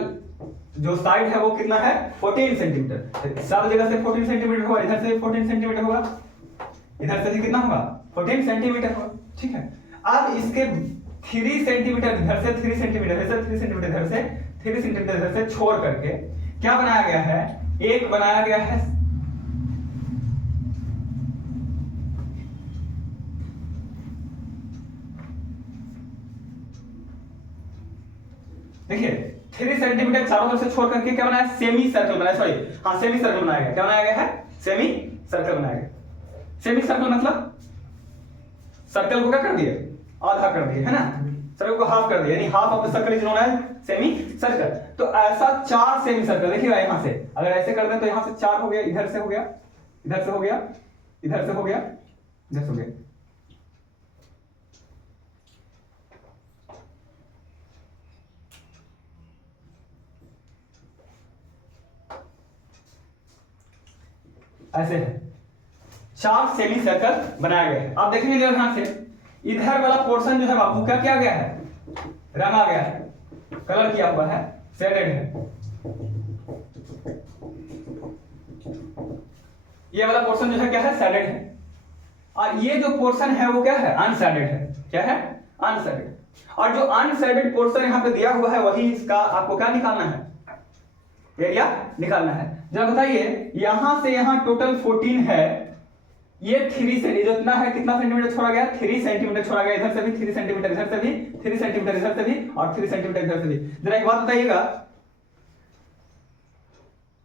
जो साइड है वो कितना है, 14 सेंटीमीटर। सब जगह से 14 सेंटीमीटर होगा, इधर से भी 14 सेंटीमीटर होगा, इधर से भी कितना होगा, 14 सेंटीमीटर होगा, ठीक है। अब इसके 3 सेंटीमीटर इधर से, 3 सेंटीमीटर इधर से, 3 सेंटीमीटर इधर से, 3 सेंटीमीटर इधर से छोड़ करके क्या बनाया गया है, एक बनाया गया है देखिए 3 सेंटीमीटर चारों तरफ से छोड़ करके क्या बनाया, सेमी सर्कल बनाया, सॉरी हाँ सेमी सर्कल बनाया गया। क्या बनाया गया है, सेमी सर्कल बनाया गया। सेमी सर्कल मतलब सर्कल को क्या कर दिया, आधा कर दिया, है ना, सर्कल को हाफ कर दिया, यानी half of the circle is known as semi circle. तो ऐसा 4 सेमी सर्कल देखिएगा, यहां से अगर ऐसे कर दें तो यहां से 4 हो गया, इधर से हो गया, इधर से हो गया, इधर से हो गया, इधर से हो गया। ऐसे है 4 सेमी सर्कल बनाया गया है। आप देखेंगे ध्यान से, इधर वाला पोर्शन जो है बाबू क्या किया गया है, रंगा गया है, कलर किया हुआ है, शेडेड है। ये वाला पोर्शन जो है क्या है, शेडेड है, और ये जो पोर्शन है वो क्या है, अनशेडेड है। क्या है, अनशेडेड। और जो अनशेडेड पोर्शन यहाँ पे दिया हुआ है वही इसका आपको क्या निकालना है, एरिया निकालना है। जब बताइए यहां से यहां टोटल 14 है, ये 3 से जो इतना है कितना सेंटीमीटर छोड़ा गया, 3 सेंटीमीटर छोड़ा गया, इधर से भी 3 सेंटीमीटर, इधर से भी 3 सेंटीमीटर, इधर से भी और 3 सेंटीमीटर इधर से भी। जरा एक बात बताइएगा,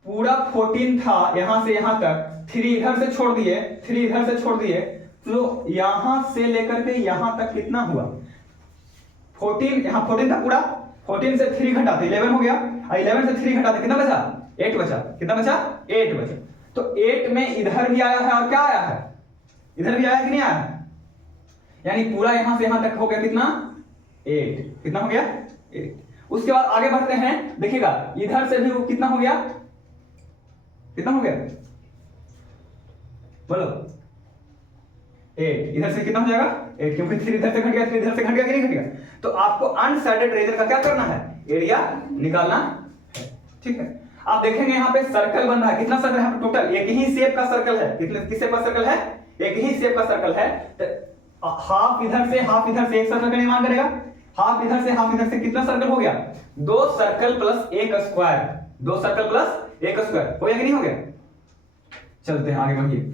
पूरा 14 था, यहां से यहां तक 3 इधर से छोड़ दिए, 3 इधर से छोड़ दिए, तो यहां से लेकर के यहां तक कितना हुआ, 14, यहां 14 था पूरा, 14 से 3 घटाते 11 हो गया, और 11 से 3 घटाते कितना बचा, 8 बचा। कितना बचा, 8 बचा। तो 8 में इधर भी आया है और क्या आया है, इधर भी आया कि नहीं आया, यानी पूरा यहां से यहां तक हो गया कितना, 8। कितना हो गया, 8। उसके बाद आगे बढ़ते हैं, देखिएगा इधर से भी वो कितना हो गया, कितना हो गया, बोलो 8। इधर से कितना हो जाएगा, 8, क्योंकि 3 इधर से घट गया, 3 इधर से घट गया कि नहीं घट गया। तो आपको अनशेडेड रीजन का क्या करना है, एरिया निकालना है, ठीक है। आप देखेंगे यहाँ पे सर्कल बन रहा है, कितना सर्कल है टोटल, एक ही शेप का सर्कल है, कितने किस शेप का सर्कल है, एक ही शेप का सर्कल है। तो हाफ इधर से हाफ इधर से एक सर्कल का निर्माण करेगा, हाफ इधर से हाफ इधर से कितना सर्कल हो गया, 2 circle plus 1 square, 2 circle plus 1 square हो गया कि नहीं हो गया। चलते हैं आगे बढ़िए,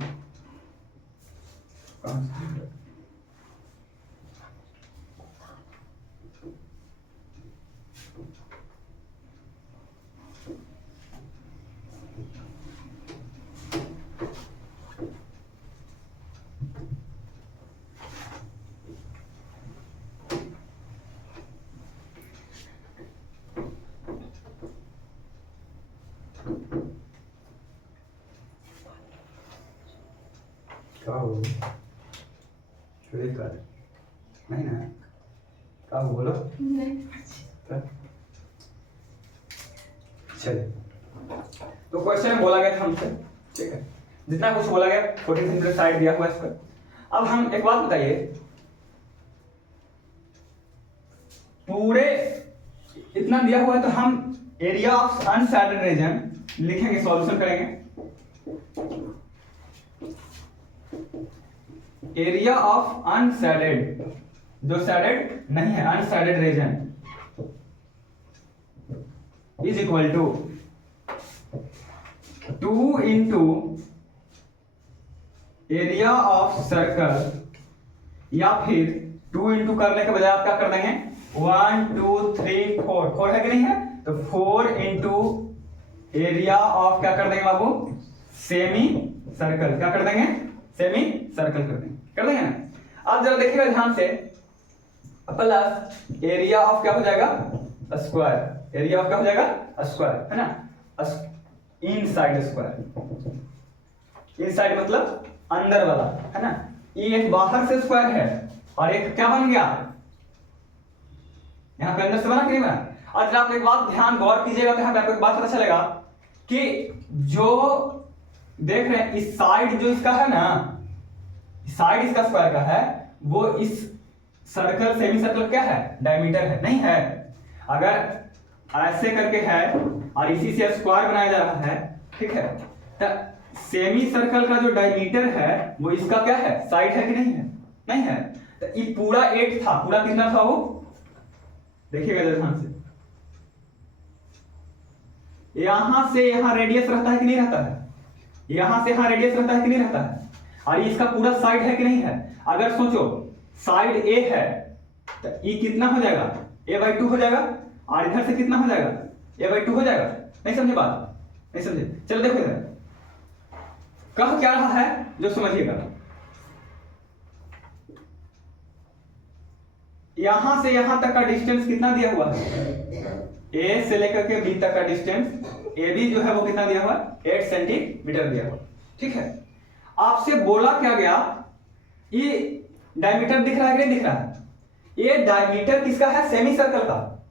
क्या हो कर नहीं ना, क्या हो बोलो चलिए। तो क्वेश्चन में बोला गया था हमसे, ठीक है, जितना कुछ बोला गया 14 सेंटीमीटर साइड दिया हुआ है इस पर। अब हम एक बात बताइए, पूरे इतना दिया हुआ है तो हम एरिया ऑफ अनशेडेड रीजन लिखेंगे, सॉल्यूशन करेंगे। एरिया ऑफ अनशेडेड, जो शेडेड नहीं है, unshaded region is equal to 2 into area of circle, या फिर 2 इंटू करने के बजाय आप क्या कर देंगे, 1 2 3 4 है कि नहीं है, तो 4 इंटू एरिया ऑफ क्या कर देंगे बाबू, सेमी सर्कल क्या कर देंगे, सेमी सर्कल कर देंगे ना। अब जरा देखिएगा ध्यान से, प्लस एरिया ऑफ क्या हो जाएगा, स्क्वायर, एरिया ऑफ क्या हो जाएगा, स्क्वायर, है ना, इनसाइड स्क्वायर, इनसाइड मतलब अंदर वाला, है ना। ये एक बाहर से स्क्वायर है और एक क्या बन गया, यहाँ पे अंदर से बना कि नहीं बना। और जरा आप एक बात ध्यान गौर कीजिएगा तो यहाँ पे आपको एक बात पता चलेगा कि जो देख रहे हैं इस साइड जो इसका है ना, साइड इसका स्क्वायर का है, वो इस सर्कल सेमी सर्कल क्या है, डायमीटर है, नहीं है। अगर ऐसे करके है और इसी से स्क्वायर बनाया जा रहा है, ठीक है, तो सेमी सर्कल का जो डायमीटर है वो इसका क्या है, साइड है कि नहीं है, नहीं है। तो ये पूरा 8 था, पूरा कितना था वो, देखिएगा ध्यान से, यहां से यहां रेडियस रहता है कि नहीं रहता है, यहां से यहां रेडियस रहता है कि नहीं रहता है, और इसका पूरा साइड है कि नहीं है। अगर सोचो साइड ए है तो ई कितना हो जाएगा, a/2 हो जाएगा, और इधर से कितना हो जाएगा, a/2 हो जाएगा। नहीं समझे बात, नहीं समझे, चलो देखो इधर कह क्या रहा है जो समझिएगा। यहां से यहां तक का डिस्टेंस कितना दिया हुआ है, ए से लेकर के बी तक का डिस्टेंस ए बी जो है वो कितना दिया हुआ है, 8 सेंटीमीटर दिया हुआ, ठीक है। आपसे बोला क्या गया, ये डायमीटर दिख रहा है कि नहीं दिख रहा है, ये डायमीटर किसका है, सेमी सर्कल का,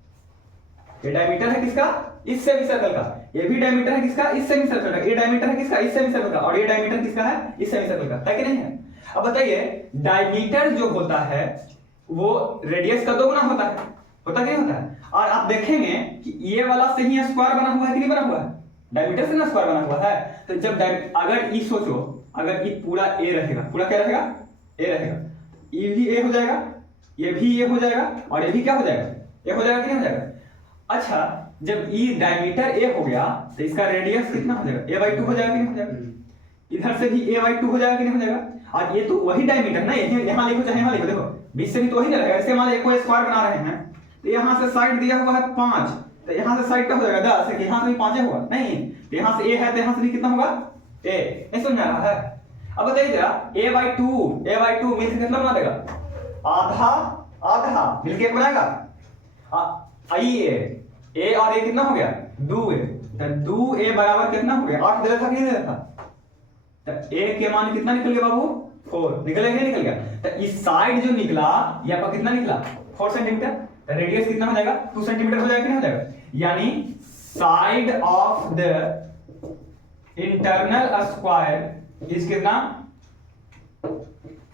ये डायमीटर है किसका, इस सेमी सर्कल का, ये भी डायमीटर है किसका, इस सेमी सर्कल का, ये डायमीटर है किसका, इस सेमी सर्कल का, और ये डायमीटर किसका है, इस सेमी सर्कल का, है कि नहीं है। अब बताइए डायमीटर जो होता है वो रेडियस का 2 गुना होता है, होता कि नहीं होता है। और आप देखेंगे कि ये वाला से ही स्क्वायर बना हुआ है कि नहीं बना हुआ है, डायमीटर से ना स्क्वायर बना हुआ है। तो जब अगर ये सोचो, अगर ये पूरा ए रहेगा, पूरा क्या रहेगा, ए रहेगा, ये भी ए हो जाएगा, ये भी ए हो जाएगा, और ये भी क्या हो जाएगा, ए हो जाएगा कि नहीं हो जाएगा। अच्छा जब ये डायमीटर ए हो गया तो इसका रेडियस कितना हो जाएगा, a/2 हो जाएगा कि नहीं हो जाएगा, इधर से भी a/2 हो जाएगा कि नहीं हो जाएगा। और ये तो वही डायमीटर ना, यहाँ लिखो चाहे यहाँ लिखो, देखो बीच से भी तो वही ना रहेगा। इसके मान लो एक स्क्वायर बना रहे हैं तो यहाँ से साइड दिया हुआ है 5, तो यहाँ से साइड क्या हो जाएगा 10 है कि यहाँ से भी 5 होगा, नहीं तो यहाँ से a है तो यहाँ से भी कितना होगा, a, नहीं समझ आ रहा है। अब बताइए जरा a/2 मिलकर कितना बना देगा, आधा आधा मिलके एक बनाएगा, a और a कितना हो गया 2a, तो 2a बराबर कितना हो गया, 8 दे था कि नहीं दे था, तो a के मान कितना निकल गया बाबू, 4 निकल गया, निकल गया। तो इस साइड जो निकला ये आपका कितना निकला, 4 सेंटीमीटर, तो रेडियस कितना हो जाएगा, 2 सेंटीमीटर हो जाएगा कि नहीं हो जाएगा। यानी side of the internal square is कितना,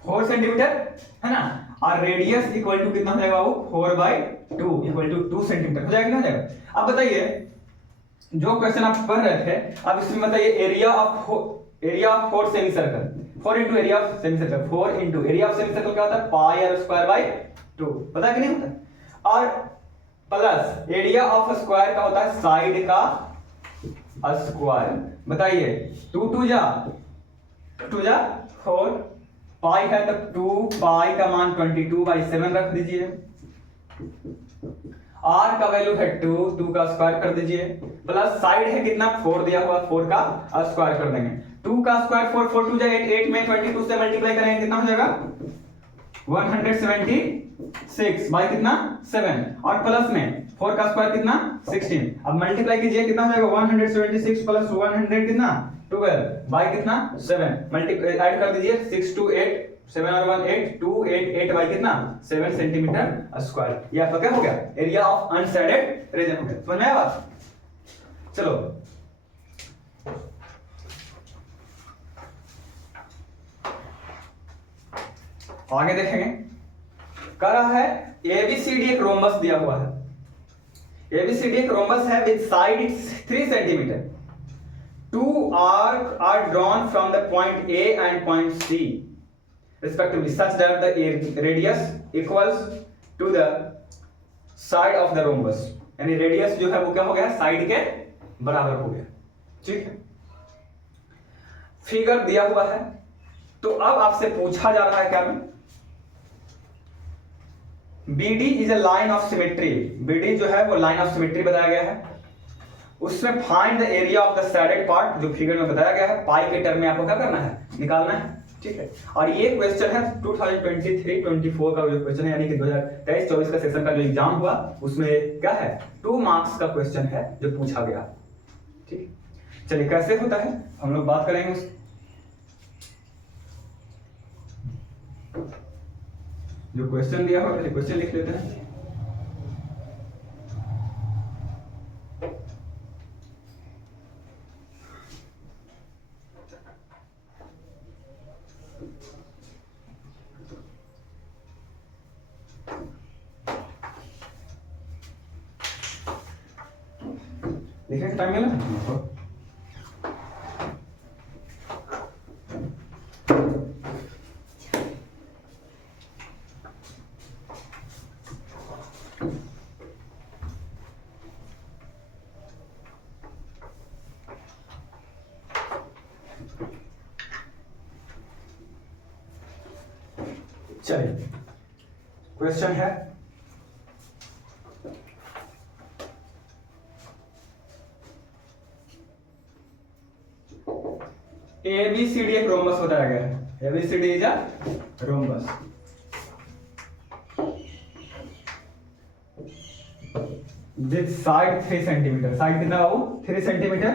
4 सेंटीमीटर, है ना, और रेडियस इक्वल टू कितना हो जाएगा वो, 4/2 इक्वल टू 2 सेंटीमीटर हो जाएगा, नहीं हो जाएगा। अब बताइए जो क्वेश्चन आप पढ़ रहे थे, अब इसमें बताइए area of 4 semi circle, 4 into area of semi circle, 4 into area of semi circle क्या होता है, पाई आर स्क्वायर बाय 2, पता है कि नहीं होता। और प्लस एरिया ऑफ स्क्वायर का होता है साइड का स्क्वायर, बताइए 2 जा 4, पाई है तो 2 पाई का मान 22/7 रख दीजिए, r का वैल्यू है 2 का स्क्वायर कर दीजिए, प्लस साइड है कितना 4 दिया हुआ, 4 का स्क्वायर कर देंगे, 2 का स्क्वायर 4, 4 2 जा 8, 8 में 22 से मल्टीप्लाई करेंगे कितना हो जाएगा 176 बाई कितना 7, और प्लस में 4 का स्क्वायर कितना 16, अब मल्टीप्लाई कीजिए कितना हो जाएगा 176 प्लस 100 कितना 12 बाई कितना 7, मल्टीप्लाई ऐड कर दीजिए 6 2 8 7 और 1 8 2 8 8 बाई कितना 7 सेंटीमीटर स्क्वायर। ये आपका क्या हो गया, एरिया ऑफ अनसाइडेड रीजन हो गया, समझ में आया बात। चलो आगे देखेंगे, कह रहा है एबीसीडी एक रोम्बस दिया हुआ है, एबीसीडी एक रोम्बस है with side 3 centimetre, 2 arcs are drawn from the point A and point C respectively such that the radius equals to the side of the rhombus, यानी रेडियस जो है वो क्या हो गया साइड के बराबर हो गया, ठीक है। फिगर दिया हुआ है, तो अब आपसे पूछा जा रहा है क्या में, BD is a line of symmetry, BD जो है वो लाइन ऑफ सिमेट्री बताया गया है, उसमें find the area of the shaded part, जो फिगर में बताया गया है, पाई के टर्म में आपको क्या करना है, निकालना है, ठीक है। और ये क्वेश्चन है 2023-24 का जो क्वेश्चन है, यानी कि 2023-24 का सेशन का जो एग्जाम हुआ उसमें क्या है, 2 मार्क्स का क्वेश्चन है जो पूछा गया, ठीक। चलिए कैसे होता है हम लोग बात करेंगे उस जो क्वेश्चन दिया हुआ है, क्वेश्चन लिख लेते हैं। लिखने का टाइम मिला हमको? चलिए क्वेश्चन है ABCD एक रोम्बस बताया गया है। ABCD is a rhombus. With side 3 centimetre, side कितना बाबू, 3 सेंटीमीटर।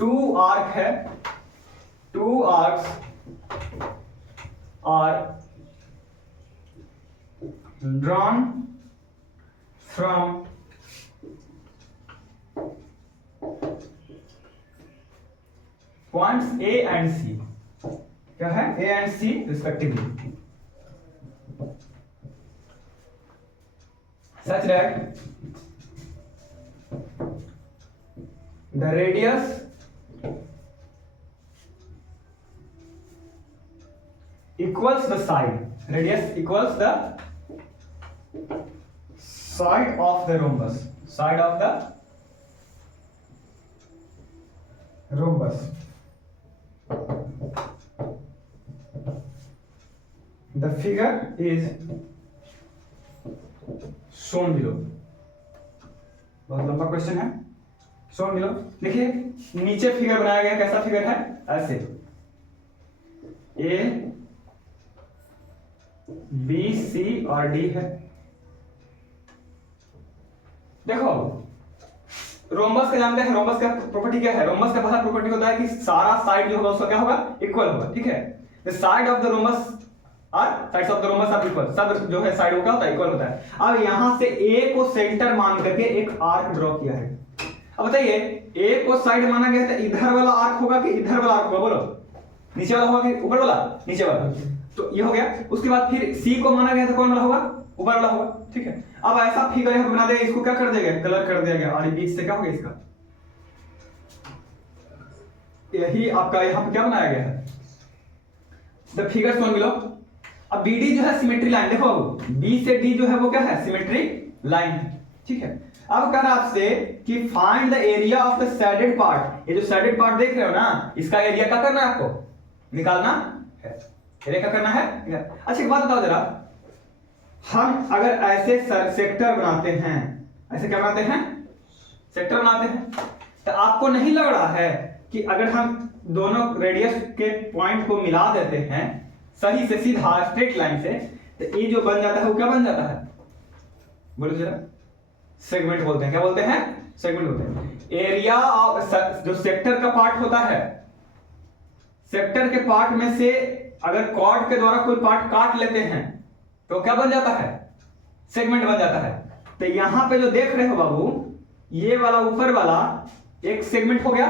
2 आर्क है, 2 arcs are drawn from points A and C, क्या है, A and C respectively, such that the radius equals the side, radius equals the side of the rhombus, side of the rhombus. The figure is shown below. बहुत लंबा क्वेश्चन है, shown below। देखिए नीचे फिगर बनाया गया, कैसा फिगर है, ऐसे A B C और D है। देखो रोम्बस का जानते हैं, रोम्बस का प्रॉपर्टी क्या है, रोम्बस का पहला प्रॉपर्टी होता है कि सारा साइड जो होगा उसका क्या होगा, इक्वल होगा, ठीक है। The side of the rhombus और sides of the rhombus are equal, सब जो है साइड का होता है, इक्वल होता है। अब यहां से A को सेंटर मान करके एक आर्क ड्रॉ किया है। अब बताइए A को साइड माना गया है तो इधर वाला आर्क होगा कि इधर वाला आर्क होगा, बोलो, नीचे वाला होगा कि ऊपर वाला, नीचे वाला, तो ये हो गया। उसके बाद फिर C को माना गया तो कौन वाला होगा, ऊपर वाला होगा, ठीक है। अब ऐसा फिगर हम बना देंगे, इसको क्या कर दिया गया, कलर कर दिया गया, और बीच से क्या हो गया इसका, यही आपका यहाँ पे क्या बनाया गया है, द फिगर शोन बिलो। अब BD जो है सिमेट्री लाइन, देखो B से D जो है वो क्या है, सिमेट्री लाइन है, ठीक है। अब कह रहा आपसे कि find the area of the shaded part, ये जो सैडेड पार्ट देख रहे हो ना, इसका एरिया क्या करना है, आपको निकालना है, एरिया क्या करना है। अच्छा एक बात बताओ जरा, हम अगर ऐसे सेक्टर बनाते हैं, ऐसे क्या बनाते हैं, सेक्टर बनाते हैं, तो आपको नहीं लग रहा है कि अगर हम दोनों रेडियस के पॉइंट को मिला देते हैं सही से सीधा स्ट्रेट लाइन से, तो ये जो बन जाता है वो क्या बन जाता है, बोलो जरा, सेगमेंट बोलते हैं, क्या बोलते हैं, सेगमेंट बोलते हैं। एरिया ऑफ जो सेक्टर का पार्ट होता है, सेक्टर के पार्ट में से अगर कॉर्ड के द्वारा कोई पार्ट काट लेते हैं तो क्या बन जाता है, सेगमेंट बन जाता है। तो यहां पे जो देख रहे हो बाबू, ये वाला ऊपर वाला एक सेगमेंट हो गया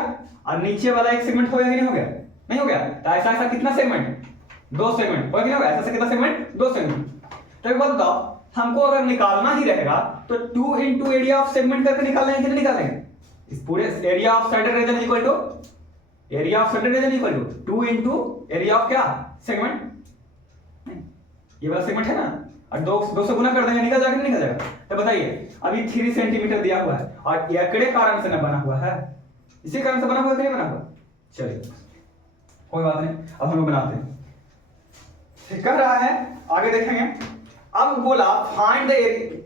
और नीचे वाला एक सेगमेंट हो गया कि नहीं हो गया, नहीं हो गया। तो ऐसा ऐसा कितना सेगमेंट, 2 सेगमेंट हो गया, ऐसा ऐसा कितना सेगमेंट, 2 सेगमेंट। तो एक बात बताओ, हमको अगर निकालना ही रहेगा तो 2 into एरिया ऑफ सेगमेंट करके निकालेंगे, कितने निकालेंगे, इस पूरे area of shaded region equal to area of shaded region equal to 2 into area of क्या, सेगमेंट, ये वाला सेगमेंट है ना, और 2 से गुना कर देंगे, निकल जाएगा, निकल जाएगा। तो बताइए अभी 3 सेंटीमीटर दिया हुआ है और एकड़े कारण से ना बना हुआ है, इसी कारण से बना हुआ है कि नहीं बना हुआ, चलिए कोई बात नहीं, अब हम लोग बनाते हैं। ठीक कर रहा है, आगे देखेंगे। अब बोला find the area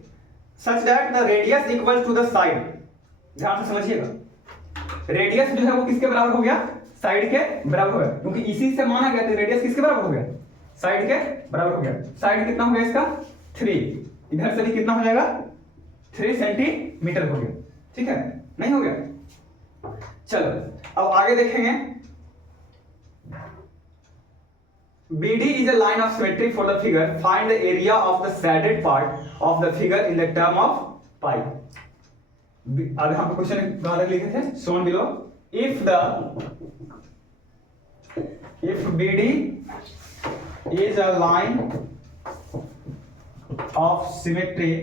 such that the radius equal to the side, ध्यान से समझिएगा, रेडियस जो है वो किसके बराबर हो गया, साइड के बराबर हो गया, क्योंकि इसी से माना गया था रेडियस किसके बराबर हो गया, साइड के बराबर हो गया। साइड कितना हो गया इसका 3, इधर से भी कितना हो जाएगा 3 सेंटीमीटर हो गया, ठीक है, नहीं हो गया। चलो अब आगे देखेंगे। BD is a line of symmetry for the figure. Find the area of the shaded part of the figure in the term of pi. अभी हम क्वेश्चन उदाहरण लिखे थे, shown below. If BD is a line of symmetry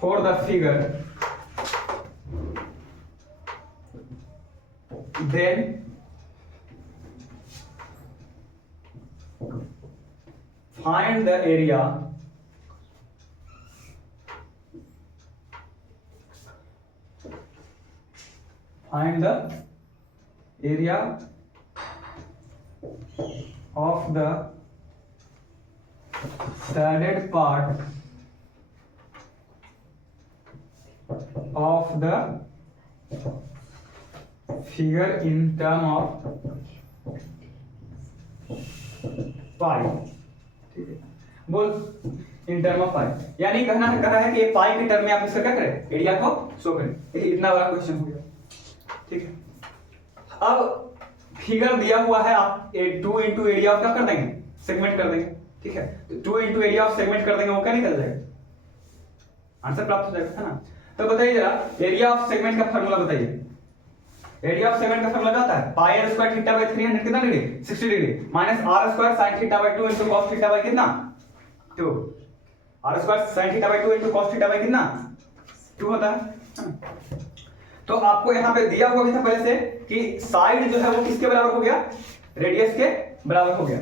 for the figure, then find the area of the shaded part of the figure in term of पाई, ठीक है, बोल इन टर्म ऑफ पाई, यानी कहना कह रहा है कि ये पाई के टर्म में आप इसका क्या करें, एरिया को शो करें। देखिए इतना बड़ा क्वेश्चन हो गया, ठीक है। अब फिगर दिया हुआ है, आप 2 इंटू एरिया ऑफ क्या कर देंगे, सेगमेंट कर देंगे, ठीक है, तो 2 इंटू एरिया ऑफ सेगमेंट कर देंगे, वो क्या निकल जाएगा, आंसर प्राप्त हो जाएगा, है ना। तो बताइए जरा एरिया ऑफ सेगमेंट का फार्मूला बताइए। एरिया ऑफ सेगमेंट का फार्मूला क्या होता है, पाई r स्क्वायर थीटा बाय 300 कितना degree 60 degree minus r square sin theta by 2 into cos theta by कितना 2, r square sin theta by 2 into cos theta by कितना 2 होता है। तो आपको यहां पे दिया हुआ भी था पहले से कि साइड जो है वो किसके बराबर हो गया, रेडियस के बराबर हो गया।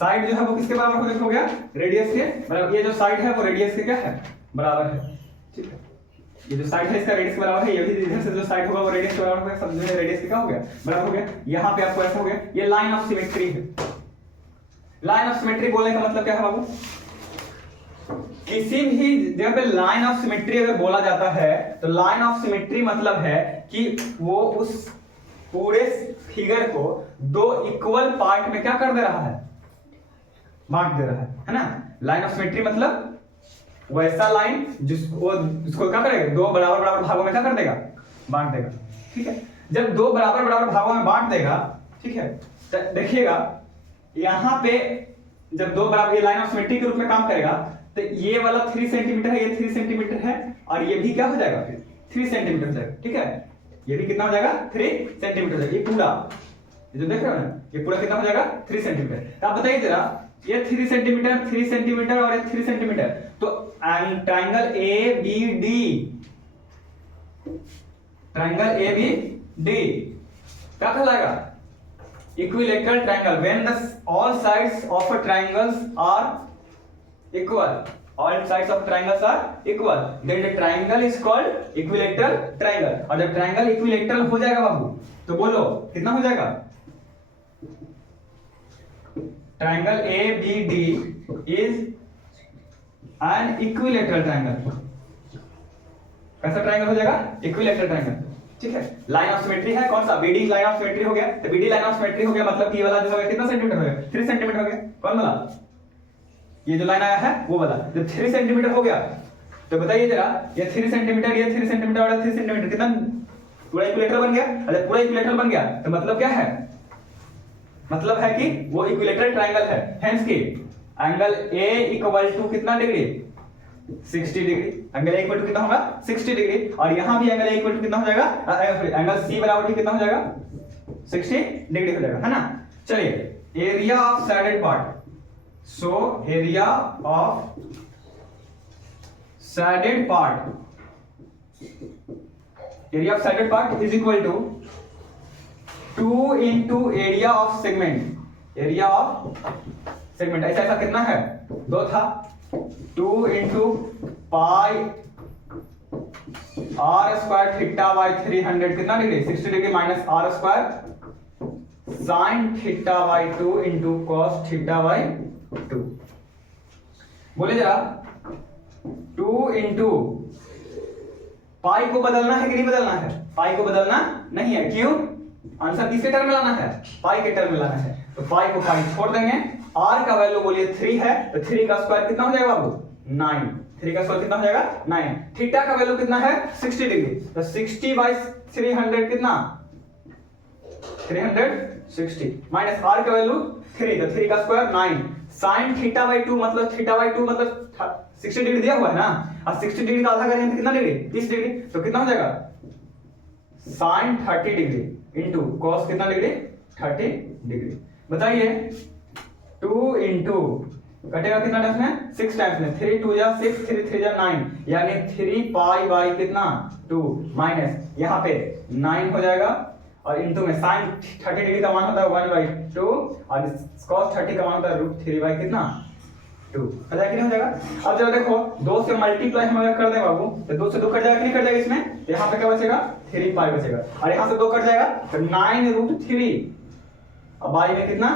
साइड जो है वो किसके बराबर हो गया, रेडियस के बराबर। ये जो साइड है वो रेडियस के क्या है, बराबर है, ठीक है। ये जो साइड है इसका रेडियस के बराबर है, ये भी इधर से जो साइड होगा वो रेडियस के बराबर होगा, सब जो है रेडियस के क्या हो गया, बराबर हो गया। यहाँ पे आपको ऐसा हो गया, ये लाइन ऑफ सिमेट्री है। लाइन ऑफ सिमेट्री बोलने का मतलब क्या है बाबू, किसी भी जगह पे लाइन ऑफ सिमेट्री अगर बोला जाता है तो लाइन ऑफ सिमेट्री मतलब है कि वो उस पूरे फिगर को 2 इक्वल पार्ट में क्या कर दे रहा है, बांट दे रहा है ना। लाइन ऑफ सिमेट्री मतलब वैसा लाइन जिसको क्या करेगा, 2 बराबर बराबर भागों में क्या कर देगा, बांट देगा, ठीक है। जब 2 बराबर बराबर भागों में बांट देगा, ठीक है, तो देखिएगा यहाँ पे जब 2 बराबर, ये लाइन ऑफ सिमेट्री के रूप में काम करेगा, तो ये वाला 3 सेंटीमीटर है, ये 3 सेंटीमीटर है, और ये भी क्या हो जाएगा फिर 3 सेंटीमीटर हो जाएगा, ठीक है। ये भी कितना हो जाएगा 3 सेंटीमीटर हो जाएगा, ये पूरा जो देख रहे हो ना, ये पूरा कितना हो जाएगा 3 सेंटीमीटर। तो आप बताइए जरा, ये 3 सेंटीमीटर 3 सेंटीमीटर और ये 3 सेंटीमीटर, तो ट्रायंगल ABD, ट्रायंगल ABD क्या कहलाएगा, equilateral triangle. When the all sides of a triangles are equal, all sides of triangles are equal, then the triangle is called equilateral triangle. और जब ट्रायंगल इक्विलैटरल हो जाएगा बाबू, तो बोलो कितना हो जाएगा, triangle ABD is an equilateral triangle. कैसा ट्रायंगल हो जाएगा, इक्विलैटरल ट्रायंगल, ठीक है। लाइन ऑफ सिमेट्री है कौन सा, BD लाइन ऑफ सिमेट्री हो गया, तो BD लाइन ऑफ सिमेट्री हो गया मतलब कि ये वाला जो है कितना सेंटीमीटर हो गया, 3 सेंटीमीटर हो गया। कौन वाला, ये जो लाइन आया है वो वाला, जब 3 सेंटीमीटर हो गया तो बताइए जरा, ये 3 सेंटीमीटर, ये 3 सेंटीमीटर और 3 सेंटीमीटर कितना पूरा इक्विलैटरल बन गया। अगर पूरा इक्विलैटरल बन गया तो मतलब क्या है, मतलब है कि वो इक्विलैटरल ट्रायंगल है। हेंस की एंगल A इक्वल टू कितना degree, 60 degree. Angle A equal to कितना होगा 60 डिग्री, और यहां भी एंगल A इक्वल टू कितना हो जाएगा, एंगल C बराबर कितना हो जाएगा 60 डिग्री हो जाएगा, है ना। चलिए area of shaded part, so area of shaded part, area of shaded part is equal to 2 into area of segment. Area of segment ऐसा कितना है, 2 था, 2 into pi r square theta by 300 कितना degree 60 degree minus r square sine theta by 2 into cos theta by 2। बोले जरा 2 इंटू पाई को बदलना है कि नहीं बदलना है? पाई को बदलना नहीं है। क्यों? आंसर किसके टर्म में लाना है? पाई के टर्म में लाना है। तो पाई को पाई छोड़ देंगे। आर का वैल्यू बोलिए 3 है, तो 3 का स्क्वायर कितना हो जाएगा बाबू? 9। 3 का स्क्वायर कितना हो जाएगा? 9। थीटा का वैल्यू कितना है? 60 डिग्री। तो 60/300 कितना? 360 माइनस आर का वैल्यू 3, तो 3 का स्क्वायर 9। sin θ/2 मतलब θ/2 मतलब 60 डिग्री दिया हुआ है ना, और 60 डिग्री का आधा करेंगे तो कितना डिग्री? 30 डिग्री। तो कितना हो जाएगा? sin 30 डिग्री इंटू cos कितना डिग्री? 30 डिग्री। बताइए 2 इंटू कटेगा कितना टाइम्स में? 6 टाइम्स में। 3 2 जा 6, 3 3 जा 9, यानी 3 पाई बाई कितना? 2 माइनस यहाँ पे 9 हो जाएगा, और इंटू में sin 30 डिग्री का मान होता है 1/2 और cos 30 का मान होता है √3 बाई कितना? 2। हो जाएगा कि नहीं हो जाएगा? अब जरा देखो 2 से मल्टीप्लाई हम अगर कर दें बाबू, तो 2 से 2 कट जाएगा कि नहीं कट जाएगा इसमें? तो यहाँ पे क्या बचेगा? 3 पाई बचेगा, और यहाँ से 2 कट जाएगा तो 9√3, और बाई में कितना?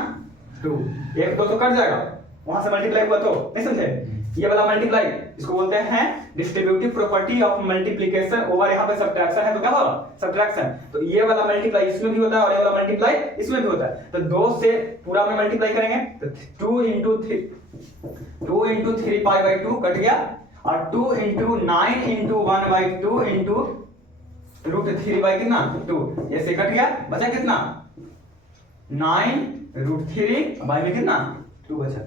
2। 1 2 तो कट जाएगा, वहां से मल्टीप्लाई हुआ तो नहीं समझे? ये वाला मल्टीप्लाई इसको बोलते हैं distributive property of multiplication over यहाँ पे सब्ट्रैक्शन है, तो क्या होगा? सब्ट्रैक्शन। तो ये वाला मल्टीप्लाई इसमें भी होता है और ये वाला मल्टीप्लाई इसमें भी होता है। तो 2 से पूरा में मल्टीप्लाई करेंगे तो 2 इंटू 3 पाई बाई 2 कट गया, और 2 इंटू 9 इंटू 1/2 इंटू √3 बाई कितना? 2, ये से कट गया, बचा कितना? 9√3 बाई में कितना? 2 बचा।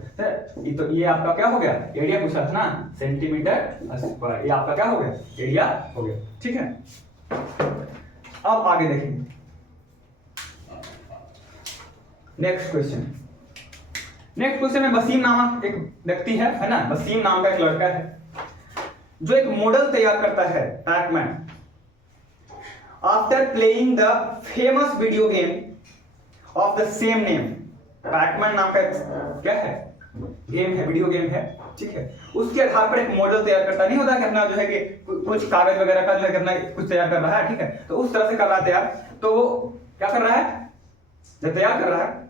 तो ये आपका क्या हो गया? एरिया पूछा था ना, सेंटीमीटर स्क्वायर। ये आपका क्या हो गया? एरिया हो गया। ठीक है, अब आगे देखेंगे नेक्स्ट क्वेश्चन। नेक्स्ट क्वेश्चन में वसीम नामक एक व्यक्ति है ना, वसीम नाम का एक लड़का है जो एक मॉडल तैयार करता है Pac-Man after playing the famous video game of the same name. Pac-Man नाम का क्या है? गेम है, वीडियो गेम है, ठीक है। उसके आधार पर एक मॉडल तैयार करता नहीं होता कि अपना जो है कि कुछ कागज वगैरह का जो है करना, कुछ तैयार कर रहा है, ठीक है। तो उस तरह से कर रहा है तैयार। तो वो क्या कर रहा है जब तैयार कर रहा है?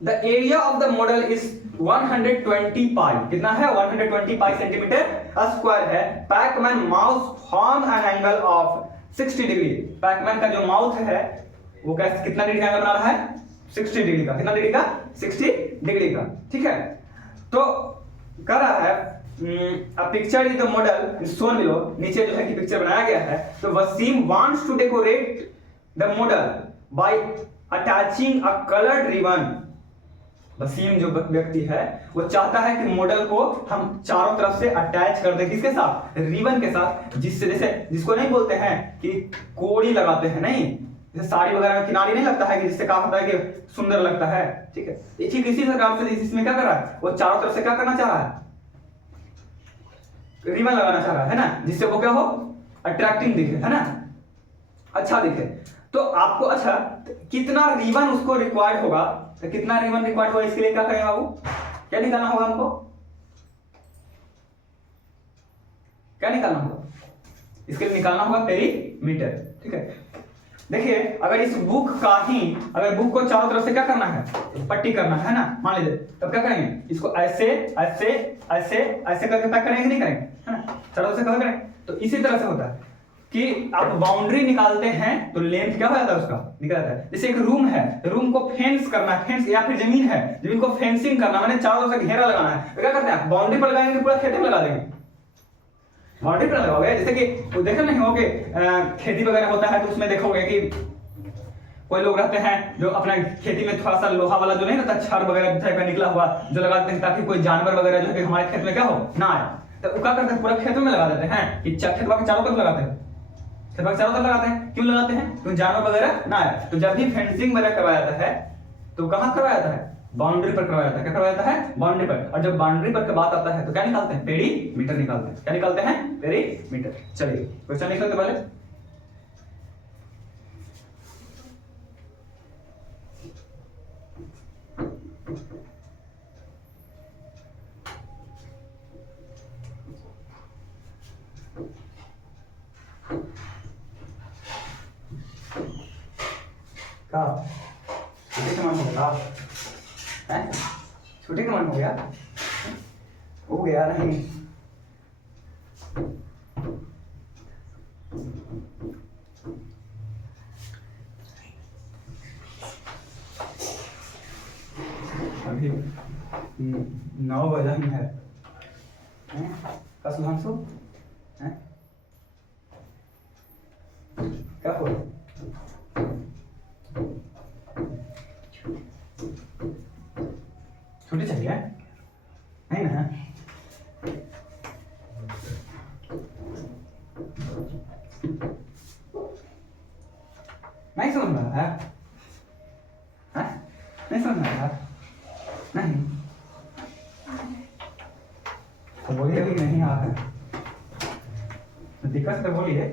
The area of the model is 120 पाई। कितना है? 120 पाई सेंटीमीटर स्क्वायर है। Pac-Man mouth form an angle of 60 degree. Pac-Man का जो माउथ है वो कैसे कितना डिग्री का एंगल बना रहा है? 60 डिग्री का। कितना डिग्री का? 60 डिग्री का, ठीक है। तो कर रहा है a picture is the model shown below। नीचे जो है कि पिक्चर बनाया गया है। तो Wasim wants to decorate the model by attaching a colored ribbon। Wasim जो व्यक्ति है वो चाहता है कि मॉडल को हम चारों तरफ से अटैच कर दें। किसके साथ? रिबन के साथ, जिससे जैसे जिसको नहीं बोलते हैं कि कोड़ी लगाते हैं, नहीं, जैसे साड़ी वगैरह में किनारी नहीं लगता है कि जिससे क्या होता है कि सुंदर लगता है, ठीक है। ठीक इसी प्रकार से इसमें क्या कर रहा है? वो चारों तरफ से क्या करना चाह रहा है? रिबन लगाना चाह रहा है ना, जिससे वो क्या हो? अट्रैक्टिंग दिखे, है ना, अच्छा दिखे। तो आपको अच्छा कितना रिबन उसको रिक्वायर्ड होगा? तो कितना रिबन रिक्वायर्ड होगा इसके लिए क्या करेंगे बाबू? क्या निकालना होगा हमको? क्या निकालना होगा? इसके लिए निकालना होगा पेरीमीटर, ठीक है। देखिए अगर इस बुक का ही, अगर बुक को चारों तरफ से क्या करना है? पट्टी करना है ना, मान लीजिए, तब क्या करेंगे? इसको ऐसे ऐसे ऐसे ऐसे करके पैक करेंगे, नहीं करेंगे, है ना, चारों तरफ से कवर करें। तो इसी तरह से होता है कि आप बाउंड्री निकालते हैं तो लेंथ क्या हो जाता है? उसका निकल जाता है। जैसे एक रूम है, रूम को फेंस करना है, फेंस, या फिर जमीन है, जमीन को फेंसिंग करना, मैंने चारों तरफ से घेरा लगाना है, तो क्या करते हैं? बाउंड्री पर लगाएंगे, पूरा खेत में लगा देंगे, बाउंड्री पर लगाओगे। जैसे कि वो देखा नहीं होगे खेती वगैरह होता है तो उसमें देखोगे कि कोई लोग रहते हैं जो अपना खेती में थोड़ा सा लोहा वाला जो नहीं रहता, छड़ वगैरह टाइप का निकला हुआ जो लगाते हैं ताकि कोई जानवर वगैरह जो है कि हमारे खेत में क्या हो ना आए। तो वो क्या करते हैं? पूरा खेत में लगा देते हैं कि खेत के चारों तरफ लगाते हैं, खेत के चारों तरफ लगाते हैं। क्यों लगाते हैं? क्योंकि जानवर वगैरह ना आए। तो जब भी फेंसिंग वगैरह करवाया जाता है तो कहाँ करवाया जाता है? बाउंड्री पर करवाया जाता है। क्या करवाया जाता है? बाउंड्री पर। और जब बाउंड्री पर की बात आता है तो क्या निकालते हैं? पेरीमीटर निकालते हैं। क्या निकालते हैं? पेरीमीटर। चलिए क्वेश्चन निकलते पहले। का छोटे के मन हो गया है? छोटे का मन हो गया? हो गया नहीं? 9 वजन है का सुधांशु हैं क्या हो छुट्टी चाहिए नहीं ना नहीं समझ रहा है नहीं समझ रहा है नहीं तो बोलिए अभी नहीं आ रहा है दिक्कत तो बोलिए